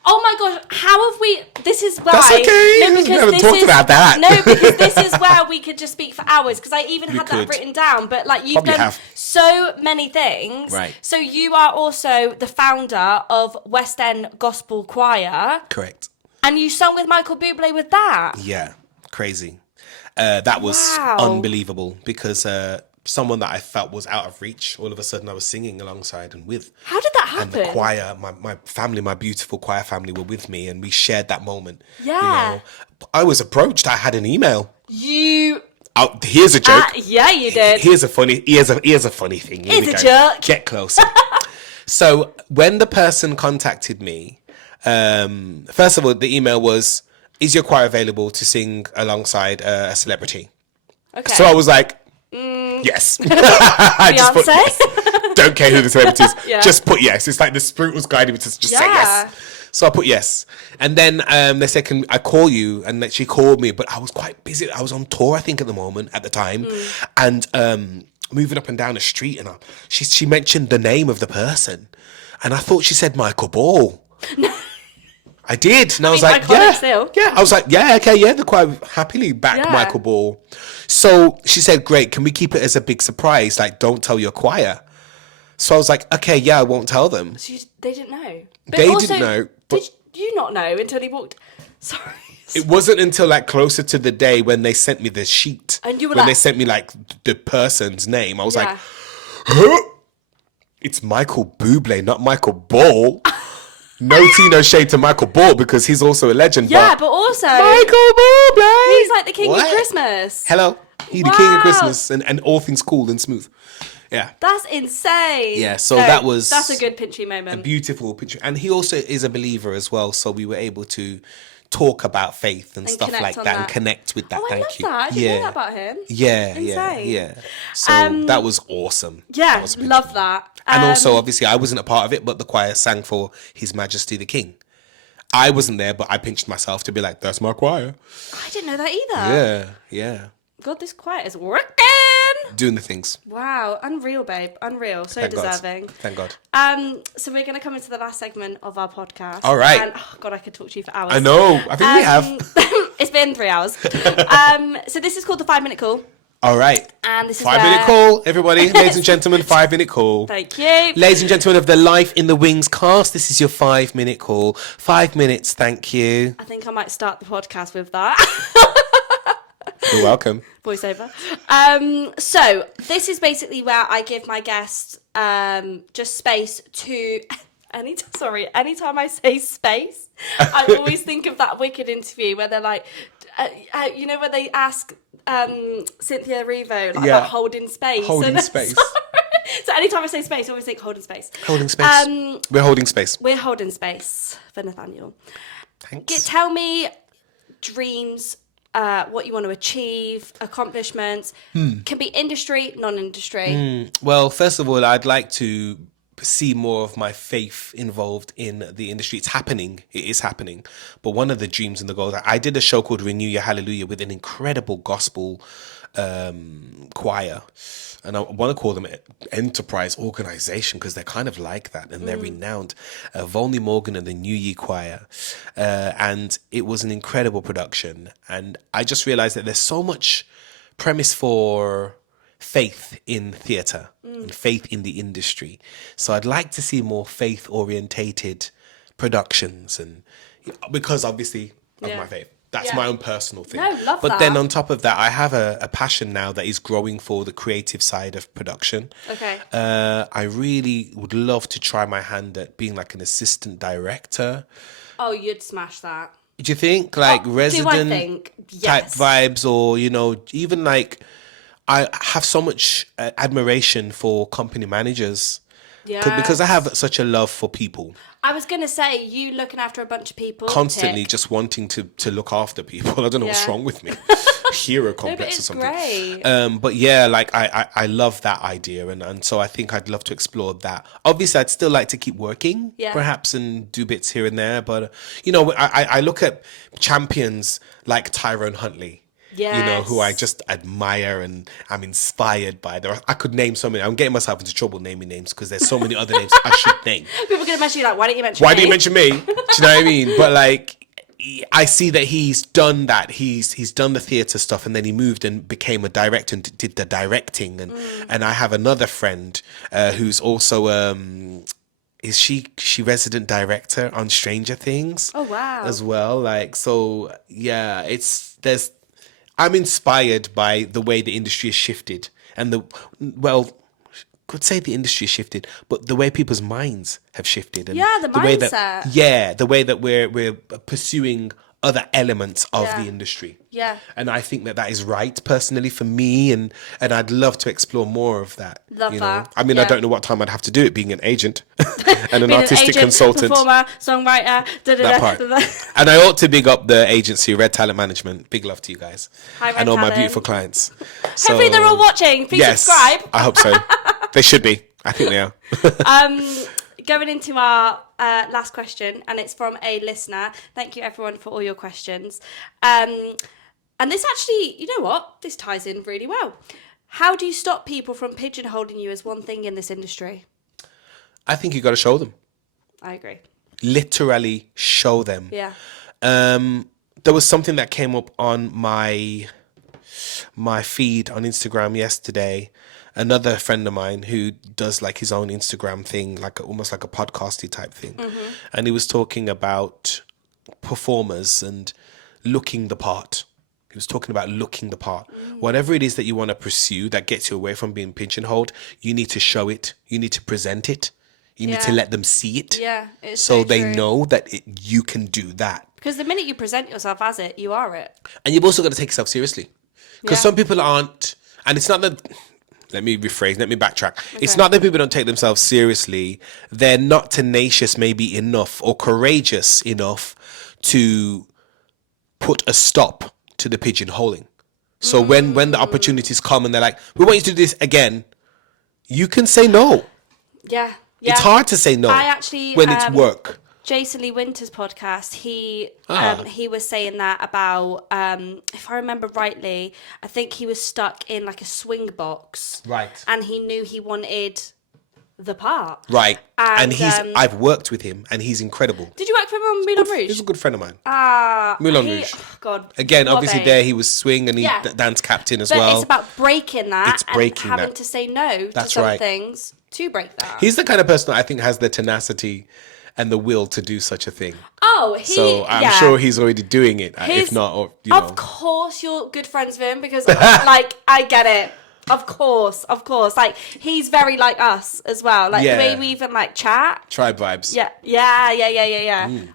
Oh my gosh, how have we... This is why... That's okay. No, because we haven't talked about that. No, because this is where we could just speak for hours, because I even had that written down. But like, you've done so many things. Right. So you are also the founder of West End Gospel Choir. Correct. And you sung with Michael Bublé with that. Yeah, crazy. That was unbelievable, because someone that I felt was out of reach, all of a sudden I was singing alongside and with. How did that happen? And the choir, my family, my beautiful choir family were with me, and we shared that moment. Yeah. You know, I was approached. I had an email. Here's a joke. Yeah, you did. Here's a funny thing. Here's a joke. Get closer. So when the person contacted me, first of all, the email was, "Is your choir available to sing alongside a celebrity?" Okay. So I was like, yes. I just put yes. Don't care who the celebrity is. Just put yes. It's like the spirit was guiding me to just say yes. So I put yes. And then they said, "Can I call you?" And she called me, but I was quite busy. I was on tour, I think, at the time. And moving up and down the street. And she mentioned the name of the person. And I thought she said Michael Ball. I did. And I was like, yeah. I was like, yeah, okay, yeah. The choir happily backed Michael Ball. So she said, "Great, can we keep it as a big surprise? Like, don't tell your choir." So I was like, okay, yeah, I won't tell them. So they didn't know. But they didn't know. But did you not know until he walked? Sorry. It wasn't until like closer to the day when they sent me the sheet. And you were when they sent me like the person's name. I was like, huh? It's Michael Bublé, not Michael Ball. No tea, no shade to Michael Ball because he's also a legend. Yeah, but also Michael Ball, babe. He's like the king of Christmas. Hello. He's the king of Christmas and all things cool and smooth. Yeah. That's insane. Yeah, so that's a good Pinchy moment. A beautiful picture. And he also is a believer as well, so we were able to talk about faith and stuff like that and connect with that. Oh, Thank love you. that. I didn't know that about him. Yeah, insane. yeah. So that was awesome. Yeah, that was love that. And also, obviously, I wasn't a part of it, but the choir sang for His Majesty the King. I wasn't there, but I pinched myself to be like, that's my choir. I didn't know that either. Yeah. God, this choir is working. Doing the things. Wow, unreal, babe. Unreal. So deserving. Thank God. So we're going to come into the last segment of our podcast. All right. And, oh God, I could talk to you for hours. I know. I think we have. It's been 3 hours. So this is called the 5-minute call. All right. And this is 5-minute call, everybody. Ladies and gentlemen, 5-minute call. Thank you. Ladies and gentlemen of the Life in the Wings cast, this is your 5-minute call. 5 minutes, thank you. I think I might start the podcast with that. You're welcome. Voiceover. So this is basically where I give my guests just space to... Anytime I say space, I always think of that Wicked interview where they're like, you know, where they ask Cynthia Erivo about holding space. Holding space. So anytime I say space, I always think holding space. Holding space. We're holding space. We're holding space for Nathaniel. Thanks. Tell me dreams, what you want to achieve, accomplishments. Can be industry, non-industry. Well, first of all, I'd like to see more of my faith involved in the industry. It's happening. It is happening. But one of the dreams and the goals, I did a show called Renew Your Hallelujah with an incredible gospel choir. And I want to call them enterprise organization because they're kind of like that and they're renowned. Volney Morgan and the New Ye Choir. And it was an incredible production. And I just realized that there's so much premise for faith in theatre and faith in the industry. So I'd like to see more faith orientated productions, and because obviously of my faith. That's my own personal thing. No, love but that. then on top of that, I have a passion now that is growing for the creative side of production. Okay. I really would love to try my hand at being like an assistant director. Oh, you'd smash that. Do you think? Like resident type vibes, or, you know, even like I have so much admiration for company managers. Yeah. Because I have such a love for people. I was going to say, you looking after a bunch of people. Constantly just wanting to look after people. I don't know what's wrong with me. Hero complex or something. Great. But yeah, like I love that idea. And so I think I'd love to explore that. Obviously, I'd still like to keep working, perhaps, and do bits here and there. But, you know, I look at champions like Tyrone Huntley. Yes. You know, who I just admire and I'm inspired by. I could name so many. I'm getting myself into trouble naming names because there's so many other names I should name. People are going to mention you like, why don't you mention me? Why do you mention me? Do you know what I mean? But like, I see that he's done that. He's done the theatre stuff, and then he moved and became a director and did the directing. And I have another friend who's also... is she resident director on Stranger Things? Oh, wow. As well. Like, so, yeah, I'm inspired by the way the industry has shifted, and could say the industry has shifted, but the way people's minds have shifted, and the mindset. The way that we're pursuing other elements of the industry. Yeah. And I think that is right personally for me, and I'd love to explore more of that. Love that. I mean, I don't know what time I'd have to do it, being an agent and an artistic consultant. Performer, songwriter, that part. And I ought to big up the agency, Red Talent Management. Big love to you guys. Hi, Red and all Talent. my beautiful clients. Hopefully they're all watching. Please subscribe. I hope so. They should be. I think they are. Going into our last question, and it's from a listener. Thank you, everyone, for all your questions. And this actually, you know what? This ties in really well. How do you stop people from pigeonholing you as one thing in this industry? I think you got to show them. I agree. Literally show them. Yeah. There was something that came up on my feed on Instagram yesterday. Another friend of mine who does like his own Instagram thing, like almost like a podcasty type thing. Mm-hmm. And he was talking about performers and looking the part. He was talking about looking the part. Whatever it is that you want to pursue that gets you away from being pigeonholed, you need to show it. You need to present it. You need to let them see it. Yeah, it's so they know that you can do that. Because the minute you present yourself as it, you are it. And you've also got to take yourself seriously. Because some people aren't, and it's not that, let me backtrack. Okay. It's not that people don't take themselves seriously. They're not tenacious maybe enough or courageous enough to put a stop to the pigeonholing. So when the opportunities come and they're like, we want you to do this again, you can say no. Yeah. It's hard to say no when it's work. Jason Lee Winter's podcast, he was saying that about, if I remember rightly, I think he was stuck in like a swing box. Right. And he knew he wanted the part. Right. And I've worked with him and he's incredible. Did you work with him on Moulin Rouge? He's a good friend of mine. Moulin Rouge. Oh God. Again, obviously there he was swing and he dance captain as well. But it's about breaking that and having to say no to some things to break that. He's the kind of person that I think has the tenacity and the will to do such a thing. So I'm sure he's already doing it. If not, or, Of course you're good friends with him because like I get it. Of course. Like he's very like us as well. Like the way we even like chat. Tribe vibes. Yeah.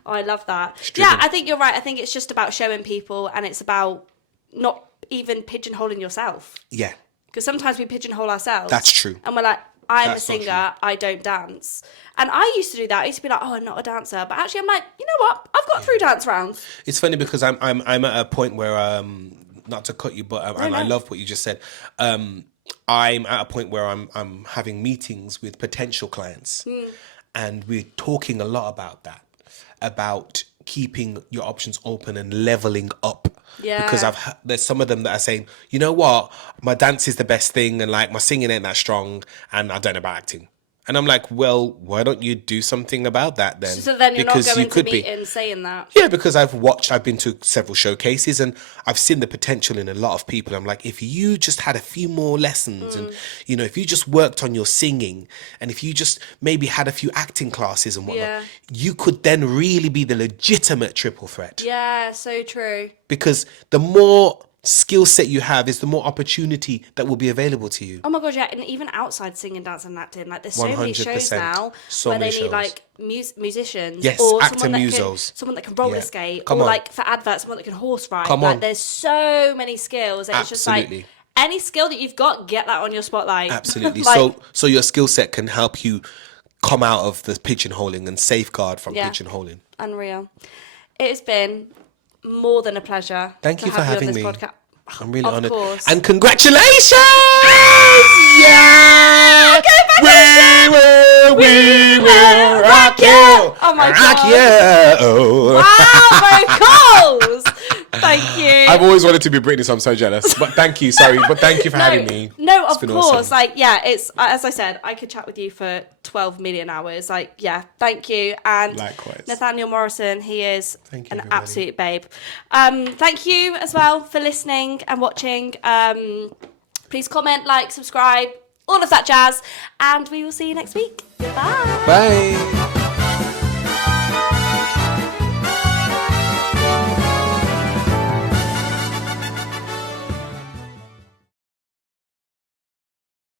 Oh, I love that. Yeah, I think you're right. I think it's just about showing people and it's about not even pigeonholing yourself. Yeah. Because sometimes we pigeonhole ourselves. That's true. And we're like, I'm a singer, I don't dance. And I used to do that. I used to be like, oh, I'm not a dancer. But actually, I'm like, you know what? I've got 3 dance rounds. It's funny because I'm at a point where, not to cut you, but I love what you just said. I'm at a point where I'm having meetings with potential clients. And we're talking a lot about that, about keeping your options open and leveling up. Yeah. Because there's some of them that are saying, you know what, my dance is the best thing and like my singing ain't that strong and I don't know about acting. And I'm like, well, why don't you do something about that then? So then you're not going to meetings saying that? Yeah, because I've been to several showcases and I've seen the potential in a lot of people. I'm like, if you just had a few more lessons and, you know, if you just worked on your singing and if you just maybe had a few acting classes and whatnot, you could then really be the legitimate triple threat. Yeah, so true. Because the more skill set you have is the more opportunity that will be available to you. Oh my god, yeah, and even outside singing, dancing and acting, like there's so many shows now where they need like musicians, or someone that can roller skate, or like for adverts, someone that can horse ride. Like there's so many skills, and it's just like any skill that you've got, get that on your spotlight. Absolutely. So your skill set can help you come out of the pigeonholing and safeguard from pigeonholing. Unreal. It has been more than a pleasure. Thank you for having me. Podcast. I'm really honoured. Course. And congratulations! Yeah! We will rock you! Oh my God. Wow, vocals! Thank you. I've always wanted to be Britney, so I'm so jealous. But thank you, but thank you for having me. No, of course. Awesome. Like, yeah, it's, as I said, I could chat with you for 12 million hours. Like, yeah, thank you. And likewise. Nathaniel Morrison, he is an absolute babe. Thank you as well for listening and watching. Please comment, like, subscribe, all of that jazz. And we will see you next week. Bye. Bye.